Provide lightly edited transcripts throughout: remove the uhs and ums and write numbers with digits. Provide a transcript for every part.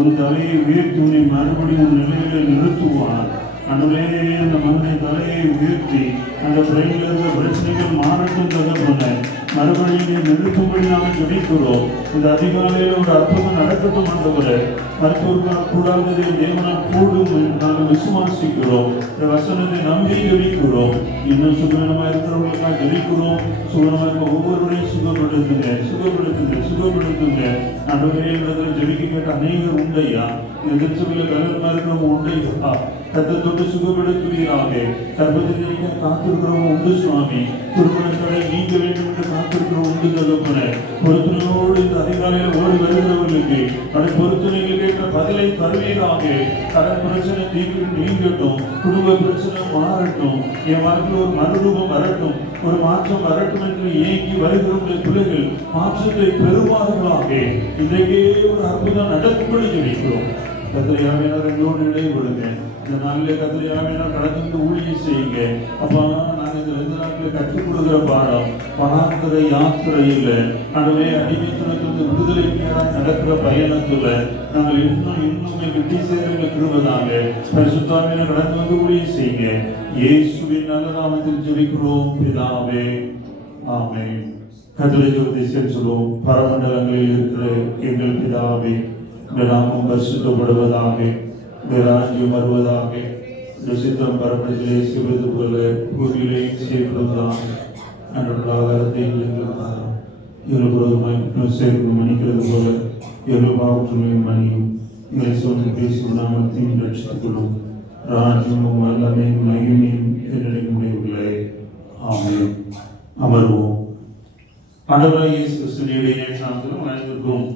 உன் தலையை உயர்த்தி உன்னை மறுபடியும் உன் நிலையில நிறுத்துவார். அன்றுவே அந்த மகனை தலையை உயர்த்தி அந்த பிள்ளைகள் இருந்த பிரச்சனைகள் மாறட்டும் தகப்பன மறுபடியும் நீ நிறுத்தும்படி நாம் ஜெபிக்கிறோம். இந்த அதிகாலையில் ஒரு அற்புதம் நடக்கட்டும் ஆண்டவரே. மருத்துவர்களால் கூடாததை தேவனால் கூடும் என்று நாங்கள் விசுவாசிக்கிறோம். இந்த வசனத்தை நம்பி ஜெபிக்கிறோம். இன்னும் சுகவீனமாக இருக்கிறவங்களுக்காக ஜெபிக்கிறோம். சுகவீனமாக இருக்க ஒவ்வொருவரையும் சுகப்படுத்துங்க, சுகப்படுத்துங்க, சுகப்படுத்துங்க. ஆண்டவரே இடத்துல ஜெபிக்க கேட்ட அநேகர் உண்டையா, இந்த திருச்சபையில் பலமா இருக்கிறவங்க உண்டையா, கத்தை தொட்டு சுகப்படுத்துவீராக. கர்ப்பத்தை காத்திருக்கிறவங்க உண்டு சுவாமி. திருமணத்தடை நீங்க வேண்டும் என்று காத்திருக்கிறவங்க உண்டு தகப்பன. பொருத்தனையோடு இந்த அதிகாலையில் ஓடி வருகிறவர்களுக்கு அதை பொருத்தனைகளுக்கு ஏற்ற பதிலை தருவீராக. கடன் பிரச்சனை தீர்வு நீங்கட்டும், குடும்ப பிரச்சனை மாறட்டும், என் வாழ்க்கையில் ஒரு மறுரூபம் வரட்டும், ஒரு மாற்றம் வரட்டும் என்று ஏங்கி வருகிற பிள்ளைகள் மாற்றத்தை பெறுவார்களாக. இன்றைக்கே ஒரு அற்புதம் நடக்கும்படி ஜெபிக்கிறோம். கத்திரியாவினர் என்னோடு இடைபடுங்க. இந்த நாளில் கத்திரியாவினர் கடந்து ஊழியம் செய்யுங்க. அப்பா நாங்கள் இந்த 2 நாட்களில் கற்றுக் கொடுக்குற பாடம் பணாந்திர யாத்திரையில் நடுவே அடிமைத்தனத்திலிருந்து விடுதலை நடக்கிற பயணத்தில் நாங்கள் இன்னும் வெற்றி சேரங்களை திருவதாக பரிசுத்தாவினர் கடந்து வந்து ஊழியம் செய்யுங்க. இயேசுவின் நல்ல நாமத்தில் ஜெபிக்கிறோம் பிதாவே, ஆமென். கர்த்தருடைய ஜெபத்தை சொல்லுவோம். பரமண்டலங்களில் இருக்கிற எங்கள் பிதாவே, இந்த நாமம் பரிசுத்தப்படுவதாக, இந்த ராஜ்யம் வருவதாக, இந்த சித்தம் பரமண்டலே செய்வது போல பூமியிலே செய்யப்படுவதாக. அன்றைய ஆகாரத்தை எங்களுக்கு இவர்கள் சேர்க்கும் மன்னிக்கிறது போல இவர்கள் பாவங்களையும் மன்னியும். எங்களை சொல்லி பேசும் நாமத்தையும் ரட்சித்துக் கொள்ளும். ராஜ்யமும் வல்லமையும் மகிமையும் என்னிடம் முடிவுகளே. ஆமென். அமர்வோம். ஆண்டவராகிய இயேசு கிறிஸ்துவினுடைய நாமத்திலும் அனைவருக்கும்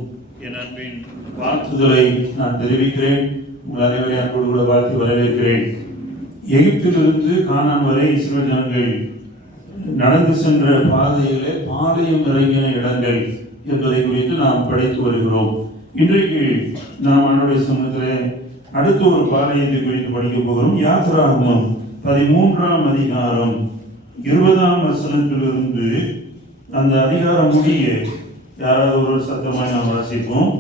என் அன்பின் வாழ்த்துதலை நான் தெரிவிக்கிறேன். உங்கள் அனைவரை அன்போடு கூட வாழ்த்து வரவேற்கிறேன். எகிப்திலிருந்து கானான் வரை இஸ்ரவேல் ஜனங்கள் நடந்து சென்ற பாதையிலே பாளையம் இறங்கின இடங்கள் என்பதை குறித்து நாம் படித்து வருகிறோம். இன்றைக்கு நாம் அவனுடைய சமூகத்திலே அடுத்த ஒரு பாளையத்தை குறித்து படிக்க போகிறோம். யாத்திராகமம் 13ஆம் அதிகாரம் 20ஆம் வசனத்திலிருந்து அந்த அதிகாரம் முடிய யாராவது ஒரு சத்தமாய் நாம் வாசிப்போம்.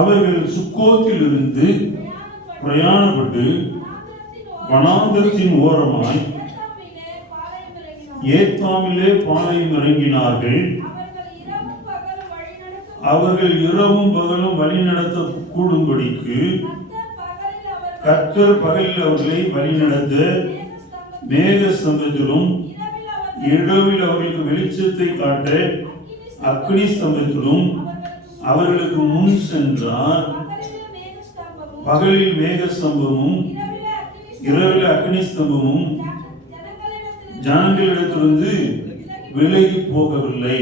அவர்கள் சுக்கோத்திலிருந்து பிரயாணப்பட்டு வனாந்தரத்தின் ஓரமாய் ஏத்தாமிலே பாளையம் இறங்கினார்கள். அவர்கள் இரவும் பகலும் வழிநடத்த கூடும்படிக்கு கர்த்தர் பகலில் அவர்களை வழிநடத்த மேக ஸ்தம்பத்திலும் இரவில் அவர்களுக்கு வெளிச்சத்தை காட்ட அக்னி ஸ்தம்பத்திலும் அவர்களுக்கு முன் சென்றார். பகலில் மேக ஸ்தம்பமும் இரவில் அக்னி ஸ்தம்பமும் ஜனங்களிடத்திலிருந்து விலகி போகவில்லை.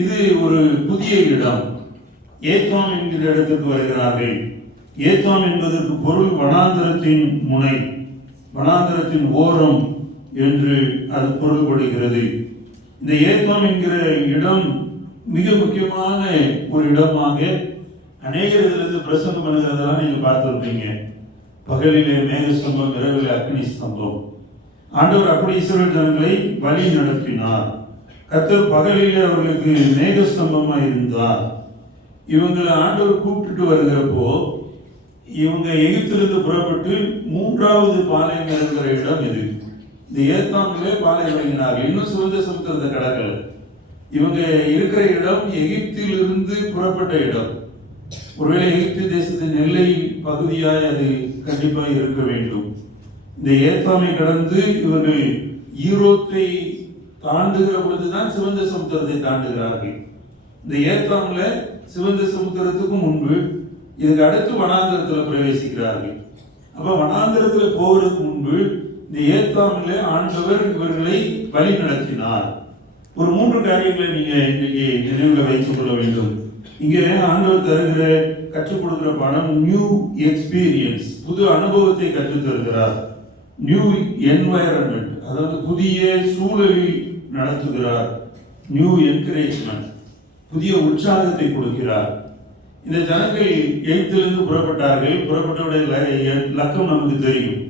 இது ஒரு புதிய இடம். ஏத்தாம் என்கிற இடத்திற்கு வருகிறார்கள். ஏத்தாம் என்பதற்கு பொருள் வனாந்தரத்தின் முனை, வனாந்தரத்தின் ஓரம் என்று அது பொருள்படுகிறது. இந்த ஏத்தாம் என்கிற இடம் மிக முக்கியமான ஒரு இடமாக அநேகர் இதிலிருந்து பிரசங்கம் பண்ணுகிறதெல்லாம் நீங்க பார்த்துருப்பீங்க. பகலிலே மேகஸ்தம்பம், இரவில் அக்னி ஸ்தம்பம். ஆண்டவர் அப்படி இஸ்ரவேல் ஜனங்களை வழி நடத்தினார். கர்த்தர் பகலிலே அவர்களுக்கு மேகஸ்தம்பமாக இருந்தார். இவங்களை ஆண்டவர் கூப்பிட்டு வருகிறப்போ இவங்க எகிப்திலிருந்து புறப்பட்டு 3வது பாளையம் இறங்குகிற இடம் இது. இந்த ஏத்தாமிலே பாளையம் இறங்கினார்கள். இன்னும் சுதந்திர சமுத்திரத்தை கடக்கல. இவங்க இருக்கிற இடம் எகிப்திலிருந்து புறப்பட்ட இடம். ஒருவேளை எகிப்து தேசத்தின் எல்லை பகுதியாய் அது கண்டிப்பாக இருக்க வேண்டும். இந்த ஏத்தாமை கடந்து இவர்கள் ஈரோத்தை தாண்டுகிற பொழுதுதான் சிவந்த சமுத்திரத்தை தாண்டுகிறார்கள். இந்த ஏத்தாமில் சிவந்த சமுத்திரத்துக்கு முன்பு இதுக்கு அடுத்து வனாந்தரத்தில் பிரவேசிக்கிறார்கள். அப்ப வனாந்தரத்தில் போவதற்கு முன்பு இந்த ஏத்தாமிலே ஆண்டவர் இவர்களை வழி நடத்தினார். ஒரு 3 காரியங்களை நீங்க இன்னைக்கு நினைவில் வைத்துக் கொள்ள வேண்டும். இங்கே ஆண்டவர் தருகிற கற்றுக் கொடுக்கிற பாடம் நியூ எக்ஸ்பீரியன்ஸ், புது அனுபவத்தை கற்றுத் தருகிறார். நியூ என்வாயரன்மெண்ட், அதாவது புதிய சூழலில் நடத்துகிறார். நியூ என்கரேஜ்மெண்ட், புதிய உற்சாகத்தை கொடுக்கிறார். இந்த ஜனங்கள் எகிப்திலிருந்து புறப்பட்டார்கள். புறப்பட்டவுடைய லக்கம் நமக்கு தெரியும்.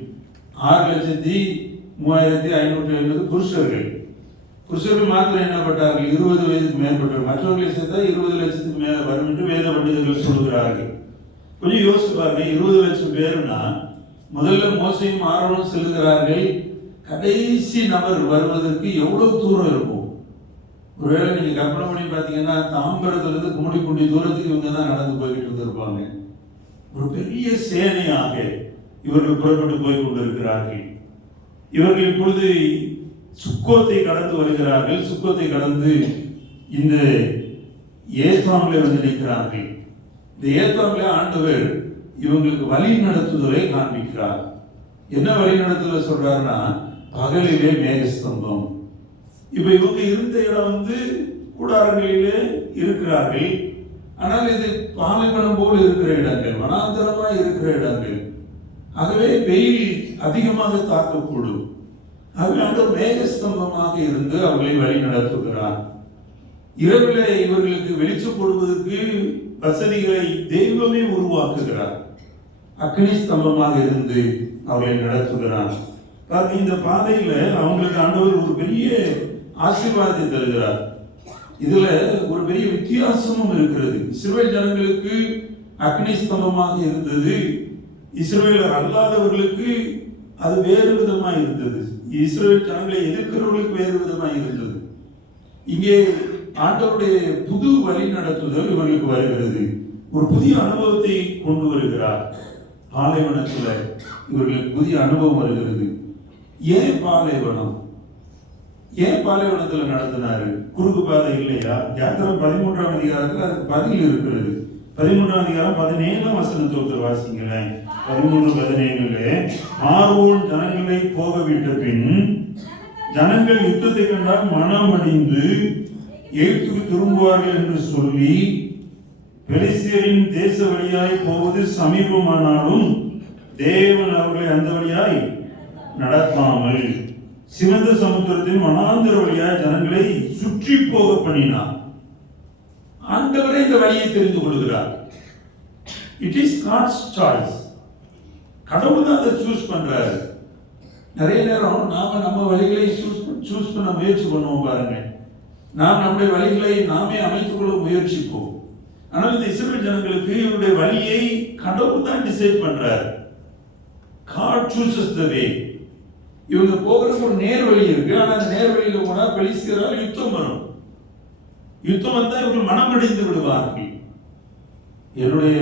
6,35,550 புருஷர்கள். புருஷர்கள் மாத்திரம் என்னப்பட்டார்கள் 20 வயதுக்கு மேற்பட்டவர், மற்றவர்களை சேர்த்தா 20 லட்சத்துக்கு மேல வரும் என்று வேத பண்டிதர்கள் சொல்கிறார்கள். கொஞ்சம் யோசிச்சு பாருங்க, 20 லட்சம் பேருனா முதல்ல மோசையும் ஆரோனும் செல்கிறார்கள், கடைசி நபர் வருவதற்கு எவ்வளவு தூரம் இருக்கும்? ஒருவேளை நீங்க கற்பனை பண்ணி பார்த்தீங்கன்னா தாம்பரத்துல இருந்து கும்மிடிப்பூண்டி தூரத்துக்கு இவங்க தான் நடந்து போய்கிட்டு இருந்திருப்பாங்க. ஒரு பெரிய சேனையாக இவர்கள் புறப்பட்டு போய் கொண்டிருக்கிறார்கள். இவர்கள் இப்பொழுது சுக்கோத்தை கடந்து வருகிறார்கள். சுக்கோத்தை கடந்து இந்த ஏத்தாமிலே வந்து நிற்கிறார்கள். இந்த ஏத்தாமிலே ஆண்டவர் இவங்களுக்கு வழி நடத்துதலை காண்பிக்கிறார். என்ன வழி நடத்துதலை சொல்றாருன்னா, பகலிலே மேகஸ்தம்பம். இப்ப இவங்க இருந்த இடம் வந்து கூடாரங்களிலே இருக்கிறார்கள். ஆனால் இது பாலைவனம் போல் இருக்கிற இடங்கள், வனாந்தரமா இருக்கிற இடங்கள். ஆகவே வெயில் அதிகமாக தாக்கக்கூடும். ஆகவே அந்த மேகஸ்தம்பமாக இருந்து அவர்களை வழி நடத்துகிறார். இரவிலே இவர்களுக்கு வெளிச்சம் போடுவதற்கு வசதிகளை தெய்வமே உருவாக்குகிறார். அக்னி ஸ்தம்பமாக இருந்து அவர்களை நடத்துகிறார். இந்த பாதையில அவங்களுக்கு ஆண்டவர் ஒரு பெரிய ஆசீர்வாதத்தை தருகிறார். இதுல ஒரு பெரிய வித்தியாசமும் இருக்கிறது. இஸ்ரவேல் ஜனங்களுக்கு அக்னி ஸ்தம்பமாக இருந்தது, இஸ்ரவேலர் அல்லாதவர்களுக்கு அது வேறு விதமாக இருந்தது. இஸ்ரவேல் ஜனங்களை எதிர்க்கிறவர்களுக்கு வேறு விதமாக இருந்தது. இங்கே ஆண்டவருடைய புது வழி நடத்துதல் இவர்களுக்கு வருகிறது. ஒரு புதிய அனுபவத்தை கொண்டு வருகிறார். பாலைவனத்துல இவர்களுக்கு புதிய அனுபவம் வருகிறது. ஏன் பாலைவனம்? ஏன் பாலைவனத்துல நடத்தினாரு? குறுக்கு பாதை இல்லையா? யாத்திரை 13ஆம் அதிகாரத்தில் அதுக்கு பதில் இருக்கிறது. 13ஆம் அதிகாரம் 17ஆம் வசனத்தை வாசிங்களேன். 13:17 ஆரோன் ஜனங்களை போக விட்ட பின் ஜனங்கள் யுத்தத்தை கண்டால் மனமடிந்து எகிப்துக்கு திரும்புவார்கள் என்று சொல்லி பெலிஸ்தியரின் தேச வழியாய் போவது சமீபமானாலும் தேவன் அவர்களை அந்த வழியாய் நடத்தாமல் சிவந்த சமுத்திரத்தின் வனாந்தர வழியாய் ஜனங்களை சுற்றி போக பண்ணினார். ஆண்டவரே இந்த வழியை தெரிந்து கொள்கிறார். It is God's choice. கடவுள் தான் அதை சூஸ் பண்றாரு. நிறைய நேரம் நாம நம்ம வழிகளை சூஸ் பண்ண முயற்சி பண்ணுவோம் பாருங்க. நாம் நம்முடைய வழிகளை நாமே அமைத்துக் கொள்ள முயற்சிப்போம். ஆனால் இந்த இஸ்ரவேல் ஜனங்களுக்கு இவருடைய வழியை கடவுள் தான் டிசைட் பண்றார். God chooses the way. இவங்க போகிறதுக்கு ஒரு நேர் வழி இருக்கு. ஆனா அந்த நேர் வழியில போனா பெலிஸ்தியரால் யுத்தம் வரும். யுத்தம் வந்தா இவர்கள் மனமடிந்து விடுவார்கள். என்னுடைய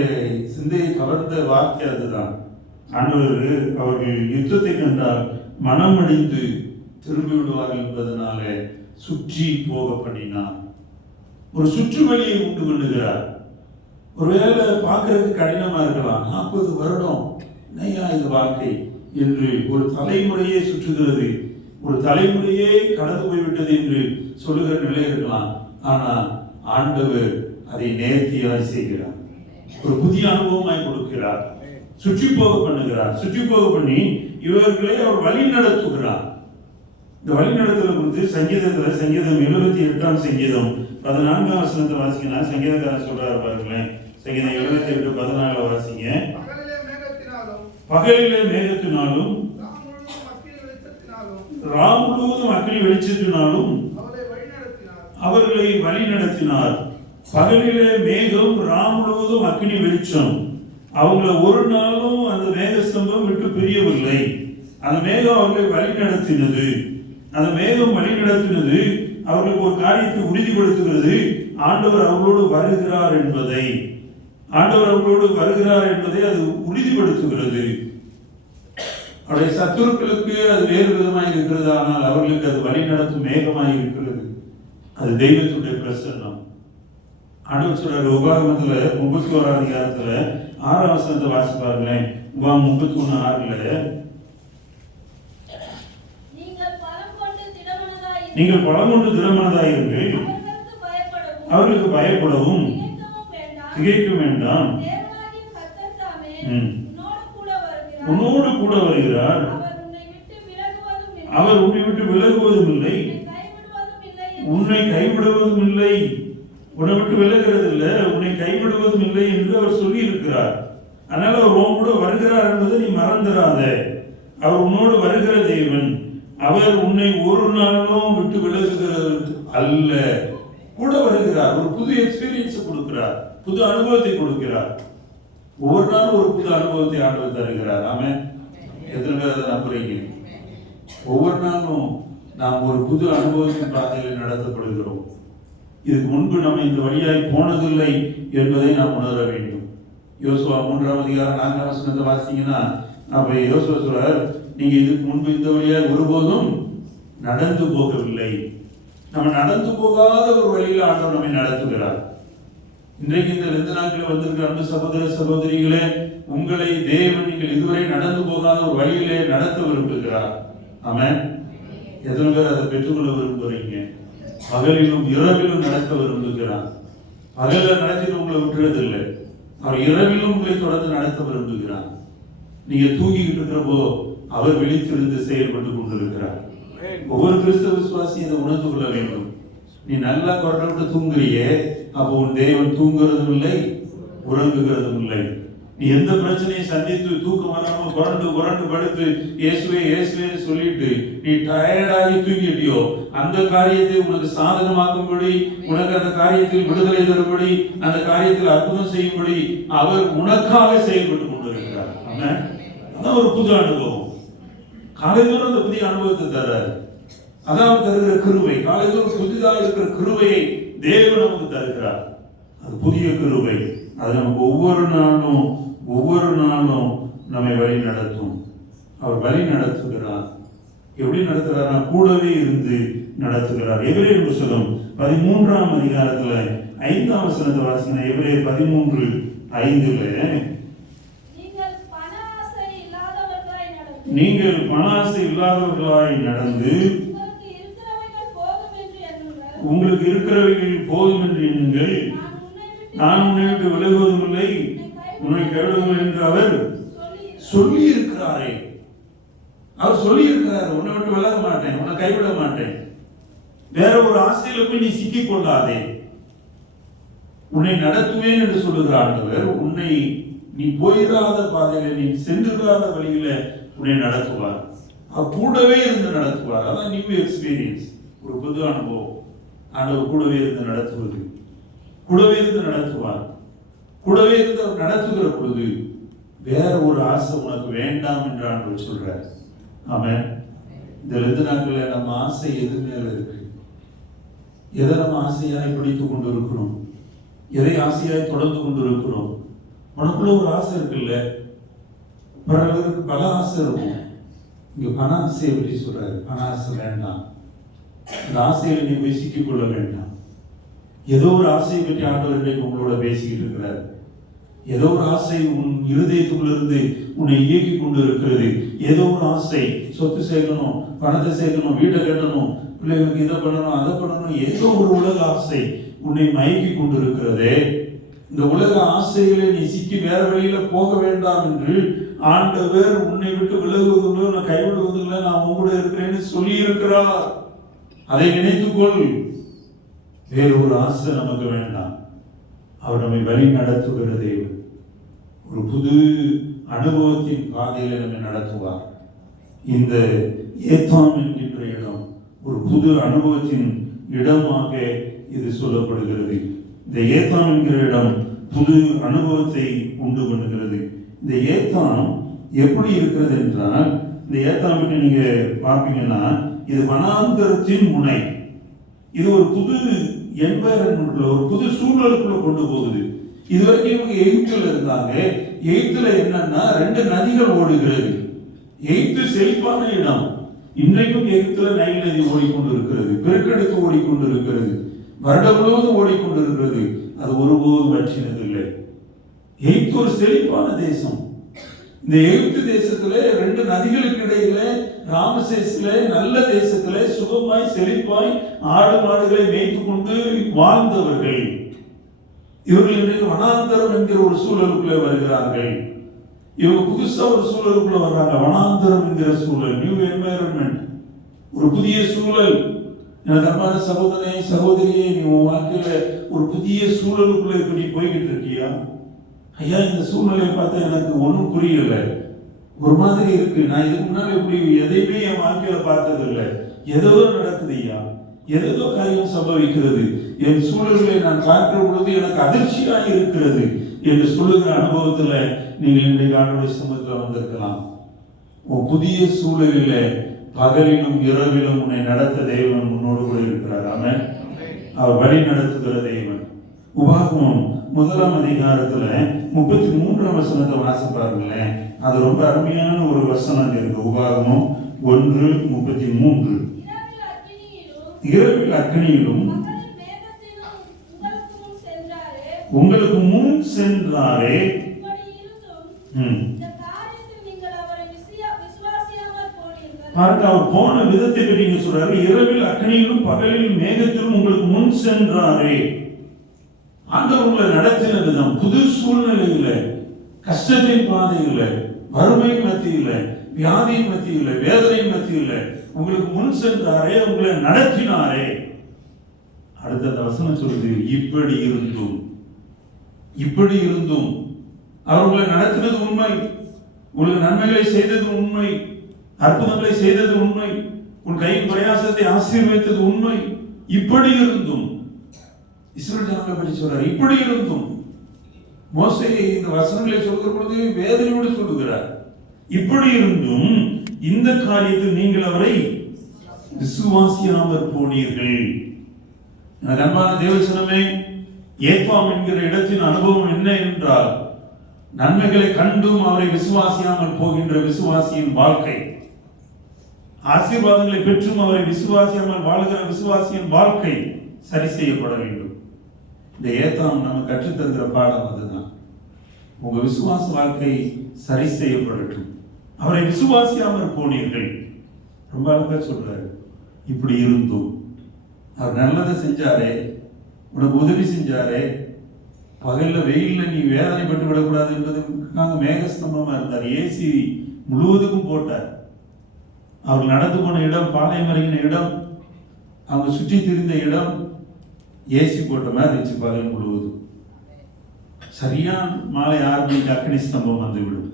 சிந்தையை கவர்ந்த வார்த்தை அதுதான். ஆண்டவர் அவர்கள் யுத்தத்தை கண்டால் மனமடிந்து திரும்பி விடுவார்கள் என்பதனால சுற்றி போக பண்ணினார். ஒரு சுற்று வழியை உண்டு பண்ணுகிறார். ஒருவேளை பார்க்கறதுக்கு கடினமா இருக்கலாம். 40 வருடம் நையா இது வாழ்க்கை என்று ஒரு தலைமுறையே சுற்றுகிறது, ஒரு தலைமுறையே கடந்து போய்விட்டது என்று சொல்லுகிற நிலை இருக்கலாம். ஆனால் ஆண்டவர் அதை நேர்த்தியாய் செய்கிறார். ஒரு புதிய அனுபவமாய் கொடுக்கிறார். சுற்றி போக பண்ணுகிறார். சுற்றி போக பண்ணி இவர்களை அவர் வழி நடத்துகிறார். இந்த வழி நடத்துதலை குறித்து சங்கீதத்துல சங்கீதம் 78ஆம் சங்கீதம் 14ஆம் வசனத்தை வாசிங்கன்னா சங்கீதக்காரன் சொல்றாரு பாருங்களேன். சங்கீதம் 78:14 வாசிங்க. பகலிலே மேகத்தினாலும் ராம் முழுவதும் அக்கினி வெளிச்சத்தினாலும் அவர்களை வழி நடத்தினார். பகலிலே மேகம், ராம் முழுவதும் அக்கினி வெளிச்சம். அவங்களை ஒரு நாளும் அந்த மேகஸ்தம்பம் விட்டு பிரியவில்லை. அந்த மேகம் அவர்களை வழி நடத்தினது. அந்த மேகம் வழி நடத்தினது அவர்களுக்கு ஒரு காரியத்தை உறுதிப்படுத்துகிறது. ஆண்டவர் அவர்களோடு வருகிறார் என்பதை, ஆண்டவர் அவர்களோடு வருகிறார் என்பதை அது உறுதிப்படுத்துகிறது. அவருடைய சத்துருக்களுக்கு அது வேறு விதமாக இருக்கிறது, ஆனால் அவர்களுக்கு அது வழி நடத்தும் மேகமாக இருக்கிறது. அது தெய்வத்துடைய பிரசன்னம். ஆண்டவர் சொல்றாரு உபாகமத்துல 31ஆம் அதிகாரத்துல 6ஆம் வசனத்தை வாசிப்பாருங்களேன். உபாகம் 31:6 நீங்கள் பலம் கொண்டு திடமனதாயிருங்கள், அவர்களுக்கு பயப்படவும் திகைக்க வேண்டாம், உன்னோடு கூட வருகிறார், அவர் உன்னை விட்டு விலகுவதும் இல்லை, உன்னை கைவிடுவதும் இல்லை. உன்னை விட்டு விலகிறது இல்லை, உன்னை கைவிடுவதும் இல்லை என்று அவர் சொல்லி இருக்கிறார். அதனால அவர் உன் கூட வருகிறார் என்பதை நீ மறந்துடாத. அவர் உன்னோடு வருகிற தேவன், அவர் உன்னை ஒரு நாளும் விட்டு விலகுகிறது அல்ல, கூட வருகிறார். ஒரு புது எக்ஸ்பீரியன்ஸ் கொடுக்கிறார், புது அனுபவத்தை கொடுக்கிறார். ஒவ்வொரு நாளும் ஒரு புது அனுபவத்தை ஆண்டவர் தருகிறார். ஆமென். எத்தனை பேர் அதை நம்புறீங்க? ஒவ்வொரு நாளும் நாம் ஒரு புது அனுபவத்தின் பாதையில் நடத்தப்படுகிறோம். இதுக்கு முன்பு நம்ம இந்த வழியாய் போனதில்லை என்பதை நாம் உணர வேண்டும். யோசுவா 3ஆம் அதிகாரம் 4ஆம் வசனத்தை வாசிங்கன்னா அப்ப யோசுவா சொல்றார், நீங்க இதுக்கு முன்பு இந்த வழியாய் ஒருபோதும் நடந்து போகவில்லை. நம்ம நடந்து போகாத ஒரு வழியில் ஆண்டவர் நம்மை நடத்துகிறார். இன்றைக்கு இந்த 2 நாட்கள் வந்திருக்கிற அன்பு சகோதர சகோதரிகளே, உங்களை தேவன் நீங்கள் இதுவரை நடந்து போகாத ஒரு வழியிலே நடத்த விரும்புகிறார். ஆமென். எத்தனை பேர் அதை பெற்றுக்கொள்ள விரும்புறீங்க? பகலிலும் இரவிலும் நடத்த விரும்புகிறார். பகல நடத்திட்டு உங்களை விட்டுறதில்லை, அவர் இரவிலும் உங்களை தொடர்ந்து நடத்த விரும்புகிறார். நீங்க தூங்கிக்கிட்டு இருக்கிறப்போ அவர் விழித்திருந்து செயல்பட்டு கொண்டிருக்கிறார். ஒவ்வொரு கிறிஸ்தவ விசுவாசியும் இதை உணர்ந்து கொள்ள வேண்டும். நீ நல்லா கொண்டு தூங்குறியே, அப்போ உன் தேவன் தூங்குறதும் இல்லை, உறங்குகிறதும் இல்லை. நீ எந்த பிரச்சனையை சந்தித்து தூக்கம் வராம புரண்டு படுத்து இயேசுவே இயேசுவேன்னு சொல்லிட்டு நீ டயர்டாகி தூங்கிட்டியோ, அந்த காரியத்தை உனக்கு சாதகமாக்கும்படி, உனக்கு அந்த காரியத்தில் விடுதலை தரும்படி, அந்த காரியத்தில் அற்புதம் செய்யும்படி அவர் உனக்காக செயல்பட்டு கொண்டிருக்கிறார். அதான் ஒரு புது அனுபவம். காலையில் அந்த புதிய அனுபவத்தை தர்றாரு. அதான் தருகிற கிருபை. காலையில் புதிதாக இருக்கிற கிருபையை தேவன் நமக்கு தருகிறார். அது புதிய கிருபை. அது நமக்கு ஒவ்வொரு நாளும் நம்மை வழி நடத்தும். அவர் வழி நடத்துகிறார். எப்படி நடத்துகிறார்? கூடவே இருந்து நடத்துகிறார். எபிரேயர் புத்தகம் 13ஆம் அதிகாரத்துல 5ஆம் வசனத்தை வாசிங்க. எபிரேயர் 13:5 நீங்கள் பண ஆசை இல்லாதவர்களாய் நடந்து உங்களுக்கு இருக்கிறவைகள் போதும் என்று எண்ணுங்கள். நான் உன்னை விட்டு விலகுவதும் இல்லை, உன்னை கைவிடுவதும் என்று அவர் சொல்லி இருக்கிறாரே. அவர் சொல்லி இருக்கிறார், உன்னை விட்டு விலக மாட்டேன், உன்னை கைவிட மாட்டேன். வேற ஒரு ஆசையில போய் நீ சிக்கிக் கொள்ளாதே, உன்னை நடத்துவேன் என்று சொல்லுகிற ஆண்டவர் உன்னை நீ போயிடாத பாதையில, நீ சென்றுடாத வழியில உன்னை நடத்துவார். கூடவே இருந்து நடத்துவார். அதான் நியூ எக்ஸ்பீரியன்ஸ், ஒரு புது அனுபவம். ஆண்டவர் கூடவே இருந்து நடத்துவது, கூடவே இருந்து நடத்துவார். கூடவே இருந்து அவர் நடத்துகிற பொழுது வேற ஒரு ஆசை உனக்கு வேண்டாம் என்று ஆண்டவர் சொல்றார். ஆமென். இந்த 2 நாட்கள்ல நம்ம ஆசை எது மேல இருக்கு? எதை நம்ம ஆசையாய் பிடித்துக் கொண்டு இருக்கிறோம்? எதை ஆசையாய் தொடர்ந்து கொண்டு இருக்கிறோம்? உனக்குள்ள ஒரு ஆசை இருக்குல்ல, பிறருக்கு பல ஆசை இருக்கும். இங்க பண ஆசையை பற்றி சொல்றாரு. பண ஆசை வேண்டாம். அந்த ஆசையில நீ போய் சிக்கிக் கொள்ள வேண்டாம். ஏதோ ஒரு ஆசையை பற்றி ஆண்டவர் இன்றைக்கு உங்களோட பேசிக்கிட்டு இருக்கிறார். ஏதோ ஒரு ஆசை உன் இருதயத்துக்குள்ளிருந்து உன்னை இயக்கி கொண்டு இருக்கிறது. ஏதோ ஒரு ஆசை, சொத்து சேர்க்கணும், பணத்தை சேர்க்கணும், வீட்டை கட்டணும், பிள்ளைகளுக்கு இதை பண்ணணும், அதை பண்ணணும். ஏதோ ஒரு உலக ஆசை உன்னை மயக்கி கொண்டு இருக்கிறதே. இந்த உலக ஆசைகளை நீ சிக்கி வேற வழியில போக வேண்டாம் என்று ஆண்டவர் உன்னை விட்டு விலகுவதில்லை, உன்னை கைவிடுவதில்லை, நான் உன் கூட இருக்கிறேன்னு சொல்லி இருக்கிறார். அதை நினைத்துக்கொள். வேறு ஒரு ஆசை நமக்கு வேண்டாம். அவர் நம்மை வழி நடத்துகிற தேவன். ஒரு புது அனுபவத்தின் பாதையில நம்மை நடத்துவார். இந்த ஏத்தாம் என்கின்ற இடம் ஒரு புது அனுபவத்தின் இடமாக இது சொல்லப்படுகிறது. இந்த ஏத்தாம் என்கிற இடம் புது அனுபவத்தை உண்டு பண்ணுகிறது. இந்த ஏத்தாம் எப்படி இருக்கிறது என்றால், இந்த ஏத்தாம் நீங்க பார்ப்பீங்கன்னா இது வனாந்தரத்தின் முனை. இது ஒரு புது என்வைரன்மெண்ட்ல, ஒரு புது சூழலுக்குள்ள கொண்டு போகுது. இதுவரைக்கும் இவங்க எகிப்துல இருந்தாங்க. எகிப்துல என்னன்னா 2 நதிகள் ஓடுகிறது. எகிப்து செழிப்பான இடம். இன்றைக்கும் எகிப்துல நைல் நதி ஓடிக்கொண்டு இருக்கிறது, பெருக்கெடுத்து ஓடிக்கொண்டு இருக்கிறது, வருடம் முழுவதும் ஓடிக்கொண்டு இருக்கிறது. அது ஒருபோதும் வற்றினதில்லை. எகிப்து ஒரு செழிப்பான தேசம். இந்த எகிப்து தேசத்துல 2 நதிகளுக்கு இடையில ராமசேஸ்ல நல்ல தேசத்துல சுகமாய் செழிப்பாய் ஆடு மாடுகளை மேய்த்து கொண்டு வாழ்ந்தவர்கள். இவர்கள் இன்றைக்கு வனாந்தரம் என்கிற ஒரு சூழலுக்குள்ளே வருகிறார்கள். இவங்க புதுசா ஒரு சூழலுக்குள்ள வர்றாங்க. வனாந்தரம் என்கிற சூழல், நியூ என்வைரன்மெண்ட், ஒரு புதிய சூழல். எனக்கு அன்பான சகோதரனே சகோதரியே, நீ உன் வாழ்க்கையில ஒரு புதிய சூழலுக்குள்ள இப்ப நீ போய்கிட்டு இருக்கியா? ஐயா, இந்த சூழ்நிலையை பார்த்தா எனக்கு ஒன்றும் புரியல. ஒரு மாதிரி இருக்கு. நான் இதுக்கு முன்னாடி இப்படி எதையுமே என் வாழ்க்கையில பார்த்தது இல்லை. ஏதோ நடக்குது ஐயா, ஏதோ காரியம் சம்பவிக்கிறது, என் சூழல்களை நான் பார்க்கிற பொழுது எனக்கு அதிர்ச்சியாக இருக்கிறது என்று சொல்லுகிற அனுபவத்துல நீங்கள் இன்றைக்கு ஆண்டவருடைய சமூகத்தில் வந்திருக்கலாம். உன் புதிய சூழலில பகலிலும் இரவிலும் உன்னை நடத்த தேவன் முன்னோடு கூட இருக்கிறார். ஆமென். அவர் வழி நடத்துகிற தேவன். உபாகமம் 1ஆம் அதிகாரத்துல 33ஆம் வசனத்தை வாசிப்பாருங்களேன். அது ரொம்ப அருமையான ஒரு வசனம் இருக்கு. உபாகமம் 1:33. இரவில் அக்னியிலும் உங்களுக்கு முன் சென்றாரே. பாருங்க, அவர் போன விதத்தை பற்றி நீங்க சொல்றாரு. இரவில் அக்னியிலும் பகலில் மேகத்திலும் உங்களுக்கு முன் சென்றாரே. ஆண்டவர் உங்களை நடத்தின விதம், புது சூழ்நிலையில, கஷ்டத்தின் பாதையில, வறுமை மத்தியில, வியாதியின் மத்தியில, வேதனை மத்தியில உங்களுக்கு முன் சென்றாரே, உங்களை நடத்தினாரே. அடுத்த வசனம் சொல்லுது, இப்படி இருந்தும் அவர் உங்களை நடத்தினது உண்மை, உங்களுக்கு நன்மைகளை செய்தது உண்மை, அற்புதங்களை செய்தது உண்மை, உன் கையின் பிரயாசத்தை ஆசீர்வதித்தது உண்மை. இப்படி இருந்தும் இஸ்ரவேல் ஜனங்களை பற்றி சொல்றார். இப்படி இருந்தும் மோசே இந்த வசனங்களை சொல்கிற பொழுது வேதனையோடு சொல்லுகிறார். இப்படி இருந்தும் இந்த காரியத்தில் நீங்கள் அவரை விசுவாசியாமற் போனீர்கள். அன்பான தேவசனமே, ஏத்வாம் என்கிற இடத்தின் அனுபவம் என்ன என்றால், நன்மைகளை கண்டும் அவரை விசுவாசியாமல் போகின்ற விசுவாசியின் வாழ்க்கை, ஆசீர்வாதங்களை பெற்றும் அவரை விசுவாசியாமல் வாழ்கிற விசுவாசியின் வாழ்க்கை சரி செய்யப்பட வேண்டும். இந்த ஏத்தாம் நம்ம கற்றுத்தருகிற பாடம் அதுதான். உங்க விசுவாச வாழ்க்கை சரி செய்யப்படட்டும். அவரை விசுவாசியாமல் போனீர்கள். ரொம்ப அழகா சொல்றாரு. இப்படி இருந்தும் அவர் நல்லதை செஞ்சாரே, உனக்கு உதவி செஞ்சாரே, பகல்ல வெயில்ல நீ வேதனைப்பட்டு விடக்கூடாது என்பதற்காக மேகஸ்தம்பமா இருந்தார். ஏசி முழுவதுக்கும் போட்டார். அவர் நடந்து போன இடம், பாளையம் இறங்கின இடம், அவங்க சுற்றி திரிந்த இடம் ஏசி போட்ட மாதிரி இருந்துச்சு. பகல் முழுவதும் சரியான மாலை 6 மணிக்கு அக்னி ஸ்தம்பம் வந்துவிடும்.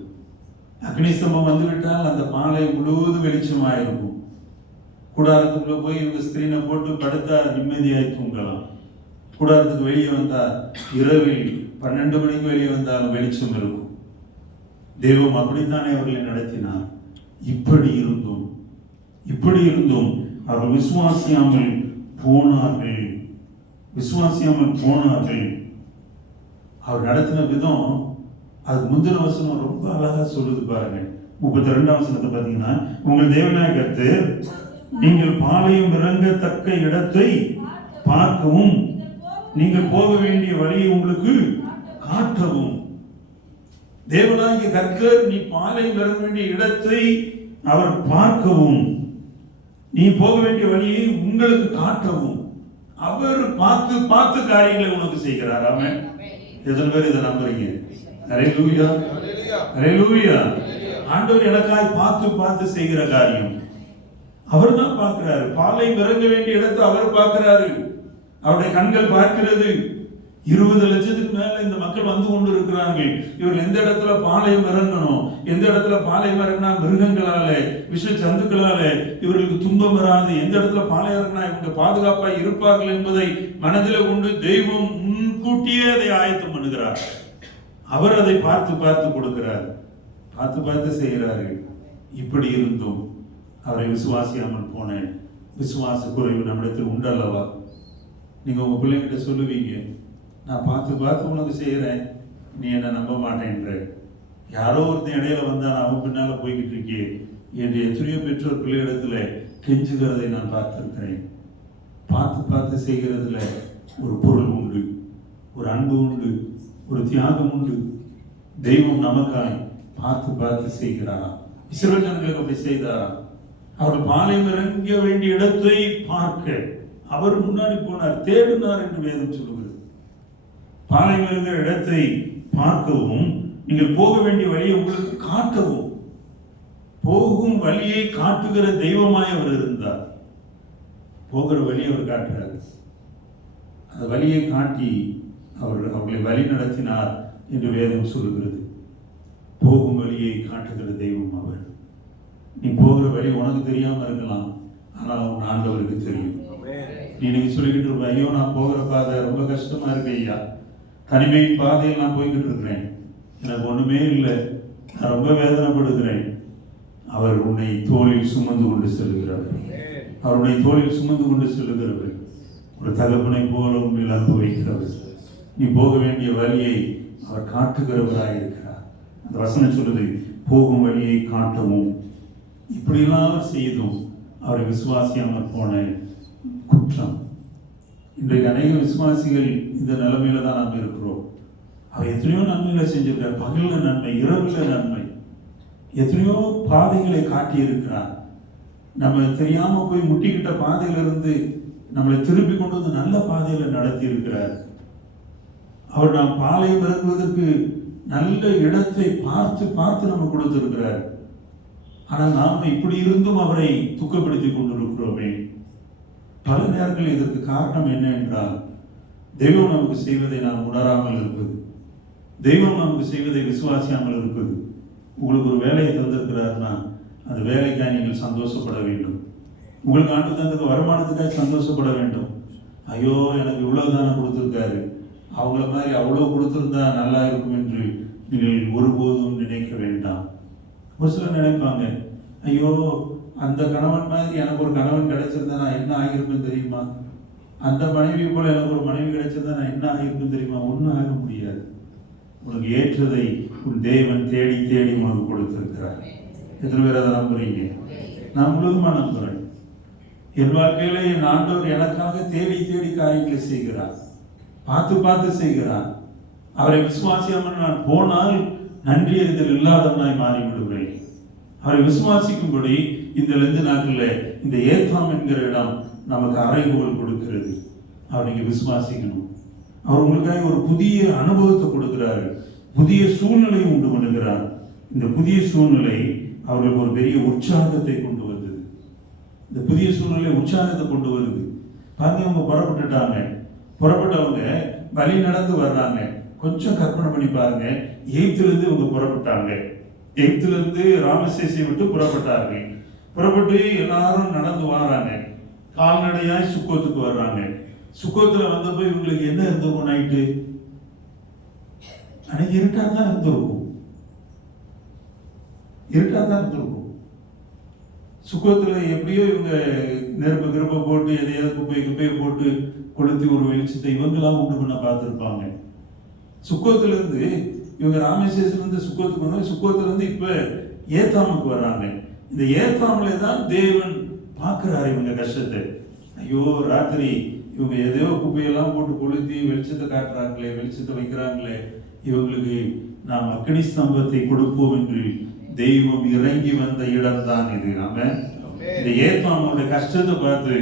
அக்னி ஸ்தம்பம் வந்துவிட்டால் அந்த மாலை முழுவதும் வெளிச்சமாக இருக்கும். கூடாரத்துக்குள்ள போய் இவங்க ஸ்கிரீனை போட்டு படுத்தா நிம்மதியாய் தூங்கலாம். கூடாரத்துக்கு வெளியே வந்தா, இரவில் 12 மணிக்கு வெளியே வந்தாலும் வெளிச்சம் இருக்கும். தெய்வம் அப்படித்தானே அவர்களை நடத்தினார். இப்படி இருந்தும் அவர்கள் விசுவாசியாமல் போனார்கள். அவர் நடத்தின விதம், அதுக்கு முந்தின வசனம் ரொம்ப அழகா சொல்லுது பாருங்க. 32ஆம் வசனத்தை பார்த்தீங்கன்னா, உங்கள் தேவனாகிய கர்த்தர் நீங்கள் பாளையம் இறங்கத்தக்க இடத்தை பார்க்கவும், நீங்கள் போக வேண்டிய வழியை உங்களுக்கு காட்டவும். தேவனாகிய கர்த்தர் நீ பாளையம் இறங்க வேண்டிய இடத்தை அவர் பார்க்கவும், நீ போக வேண்டிய வழியை உங்களுக்கு காட்டவும், அவர் பார்த்து காரியங்களை உனக்கு செய்கிறார். ஆமென். எத்தனை பேர் இதை நம்புறீங்க? ஹல்லேலூயா, ஹல்லேலூயா. ஆண்டவர் எனக்காய் பார்த்து செய்கிற காரியம் அவர் தான் பார்க்கிறாரு. பாளையம் இறங்க வேண்டிய இடத்தை அவர் பார்க்கிறாரு. அவருடைய கண்கள் பார்க்கிறது. 20 லட்சத்துக்கு மேல இந்த மக்கள் வந்து கொண்டு இருக்கிறார்கள். இவர்கள் எந்த இடத்துல பாளையம் இறங்கணும், எந்த இடத்துல பாளையம் இறங்கினா மிருகங்களால, விஷ ஜந்துக்களால இவர்களுக்கு துன்பம் வராது, எந்த இடத்துல பாளையம் இறங்கினா இவங்க பாதுகாப்பாக இருப்பார்கள் என்பதை மனதில் கொண்டு தெய்வம் முன்கூட்டியே அதை ஆயத்தம் பண்ணுகிறார். அவர் அதை பார்த்து கொடுக்கிறார், பார்த்து செய்கிறார்கள். இப்படி இருந்தும் அவரை விசுவாசியாமல் போன விசுவாச குறைவு நம்மிடத்தில் உண்டல்லவா? நீங்க உங்க பிள்ளைகிட்ட சொல்லுவீங்க, நான் பார்த்து உனக்கு செய்கிறேன், நீ என்ன நம்ப மாட்டேன்ற. யாரோ ஒருத்தன் இடையில வந்தா நான் அவன் பின்னால போய்கிட்டு இருக்கே என்று எத்தனையோ பெற்றோர் பிள்ளையிடத்துல கெஞ்சுகிறதை நான் பார்த்திருக்கிறேன். பார்த்து செய்கிறதுல ஒரு பொருள் உண்டு, ஒரு அன்பு உண்டு, ஒரு தியாகம் உண்டு. தெய்வம் நமக்காய் பார்த்து செய்கிறாரா? இஸ்ரவேல் ஜனங்களுக்கு அப்படி செய்தாரா? அவர் பாளையம் இறங்க வேண்டிய இடத்தை பார்க்க அவர் முன்னாடி போனார், தேடினார் என்று வேதம் சொல்லுகிறது. பாளையம் இறங்குற இடத்தை பார்க்கவும், நீங்கள் போக வேண்டிய வழியை உங்களுக்கு காட்டவும், போகும் வழியை காட்டுகிற தெய்வமாய் அவர் இருந்தார். போகிற வழியை அவர் காட்டுறார். அந்த வழியை காட்டி அவர்களை வழி நடத்தினார் என்று வேதம் சொல்லுகிறது. போகும் வழியை காட்டுகிற தெய்வம் அவர். நீ போகிற வழி உனக்கு தெரியாம இருக்கலாம், ஆனால் உன் ஆண்டவருக்கு தெரியும். நீ இன்னைக்கு சொல்லிக்கிட்டு இருப்ப, ஐயோ நான் போகிற பாதை ரொம்ப கஷ்டமா இருக்கு ஐயா, தனிமையின் பாதையில் நான் போய்கிட்டு இருக்கிறேன், எனக்கு ஒண்ணுமே இல்லை, நான் ரொம்ப வேதனைப்படுகிறேன். அவர் உன்னை தோளில் சுமந்து கொண்டு செல்கிறவர். அவருடைய தோளில் சுமந்து கொண்டு செல்கிறவர். ஒரு தகப்பனை போல உண்மையில் அனுபவிக்கிறவர். நீ போக வேண்டிய வழியை அவர் காட்டுகிறவராக இருக்கிறார். அந்த வசனம் சொல்லுது, போகும் வழியை காட்டவும். இப்படியெல்லாம் செய்தும் அவரை விசுவாசியாமல் போன குற்றம். இன்றைக்கு அநேக விசுவாசிகள் இந்த நிலைமையில தான் நாம் இருக்கிறோம். அவர் எத்தனையோ நன்மைகளை செஞ்சிருக்கார். பகல்ல நன்மை, இரவுல நன்மை, எத்தனையோ பாதைகளை காட்டி இருக்கிறார். நம்ம தெரியாம போய் முட்டிக்கிட்ட பாதையிலிருந்து நம்மளை திருப்பி கொண்டு வந்து நல்ல பாதையில நடத்தி இருக்கிறார். அவர் நாம் பாளையம் இறங்குவதற்கு நல்ல இடத்தை பார்த்து பார்த்து நம்ம கொடுத்திருக்கிறார். ஆனால் நாம இப்படி இருந்தும் அவரை துக்கப்படுத்தி கொண்டிருக்கிறோமே. பல நேரங்களில் இதற்கு காரணம் என்ன என்றால், தெய்வம் நமக்கு செய்வதை நாம் உணராமல் இருப்பது, தெய்வம் நமக்கு செய்வதை விசுவாசியாமல் இருப்பது. உங்களுக்கு ஒரு வேலையை தந்திருக்கிறாருன்னா அந்த வேலைக்காக நீங்கள் சந்தோஷப்பட வேண்டும். உங்களுக்கு ஆண்டு தந்ததுக்கு வருமானத்துக்காக சந்தோஷப்பட வேண்டும். ஐயோ எனக்கு இவ்வளவு தானே கொடுத்துருக்காரு, அவங்கள மாதிரி அவ்வளோ கொடுத்துருந்தா நல்லா இருக்கும் என்று நீங்கள் ஒருபோதும் நினைக்க வேண்டாம். ஒரு சிலர் நினைப்பாங்க, ஐயோ அந்த கணவன் மாதிரி எனக்கு ஒரு கணவன் கிடைச்சிருந்தா நான் என்ன ஆகியிருப்பேன் தெரியுமா, அந்த மனைவி போல எனக்கு ஒரு மனைவி கிடைச்சிருந்தா நான் என்ன ஆகியிருப்பேன் தெரியுமா. ஒன்றும் ஆக முடியாது. உனக்கு ஏற்றதை உன் தேவன் தேடி தேடி உனக்கு கொடுத்திருக்கிறார். எத்தனை பேர் அதை நம்புறீங்க? நான் முழுதுமா நம்புறேன். என் வாழ்க்கையில என் ஆண்டவர் எனக்காக தேடி தேடி காரியங்களை செய்கிறார், பார்த்து பார்த்து செய்கிறார். அவரை விசுவாசியாமல் நான் போனால் நன்றி அறிதல் இல்லாதவனாய் மாறி விடுவேன். அவரை விசுவாசிக்கும்படி இந்த 2 நாட்களில் இந்த ஏத்தாம் என்கிற இடம் நமக்கு அறைகோல் கொடுக்கிறது. அவர் நீங்க விசுவாசிக்கணும். அவர் உங்களுக்காக ஒரு புதிய அனுபவத்தை கொடுக்கிறாரு, புதிய சூழ்நிலையை உண்டு பண்ணுகிறார். இந்த புதிய சூழ்நிலை அவர்களுக்கு ஒரு பெரிய உற்சாகத்தை கொண்டு வந்தது. இந்த புதிய சூழ்நிலை உற்சாகத்தை கொண்டு வருது. பாருங்க, அவங்க புறப்பட்டவங்க வழி நடந்து வர்றாங்க. கொஞ்சம் கற்பனை பண்ணி பாருங்க, எகிப்திலிருந்து இவங்க புறப்பட்டாங்க. எகிப்திலிருந்து ராமசேசை விட்டு புறப்பட்டார்கள். புறப்பட்டு எல்லாரும் நடந்து வராங்க. கால்நடையாய் சுக்கோத்துக்கு வர்றாங்க. சுக்கோத்துல வந்தப்போ இவங்களுக்கு என்ன இருந்திருக்கும்? நைட்டு அன்னைக்கு இருட்டாதான் இருந்திருக்கும். சுக்கோத்துல எப்படியோ இவங்க நெருப்ப போட்டு எதையாவது குப்பையை போட்டு கொளுத்தி ஒரு வெளிச்சத்தை இவங்களாம் உண்டு பண்ண பார்த்துருப்பாங்க. சுக்கோத்துல இருந்து இவங்க ராமேஸ்வரத்துல இருந்து சுக்கோத்துக்கு வந்தாங்க. சுக்கோத்துல இருந்து இப்ப ஏத்தாமுக்கு வர்றாங்க. இந்த ஏத்தாமுல தான் தேவன் பார்க்கிறாரு இவங்க கஷ்டத்தை. ஐயோ ராத்திரி இவங்க எதையோ குப்பையெல்லாம் போட்டு கொளுத்தி வெளிச்சத்தை காட்டுறாங்களே, வெளிச்சத்தை வைக்கிறாங்களே, இவங்களுக்கு நாம் அக்னி ஸ்தம்பத்தை கொடுப்போம் என்று தெய்வம் இறங்கி வந்த இடம் தான் இது. நாம இந்த ஏத்தாமோட கஷ்டத்தை பார்த்து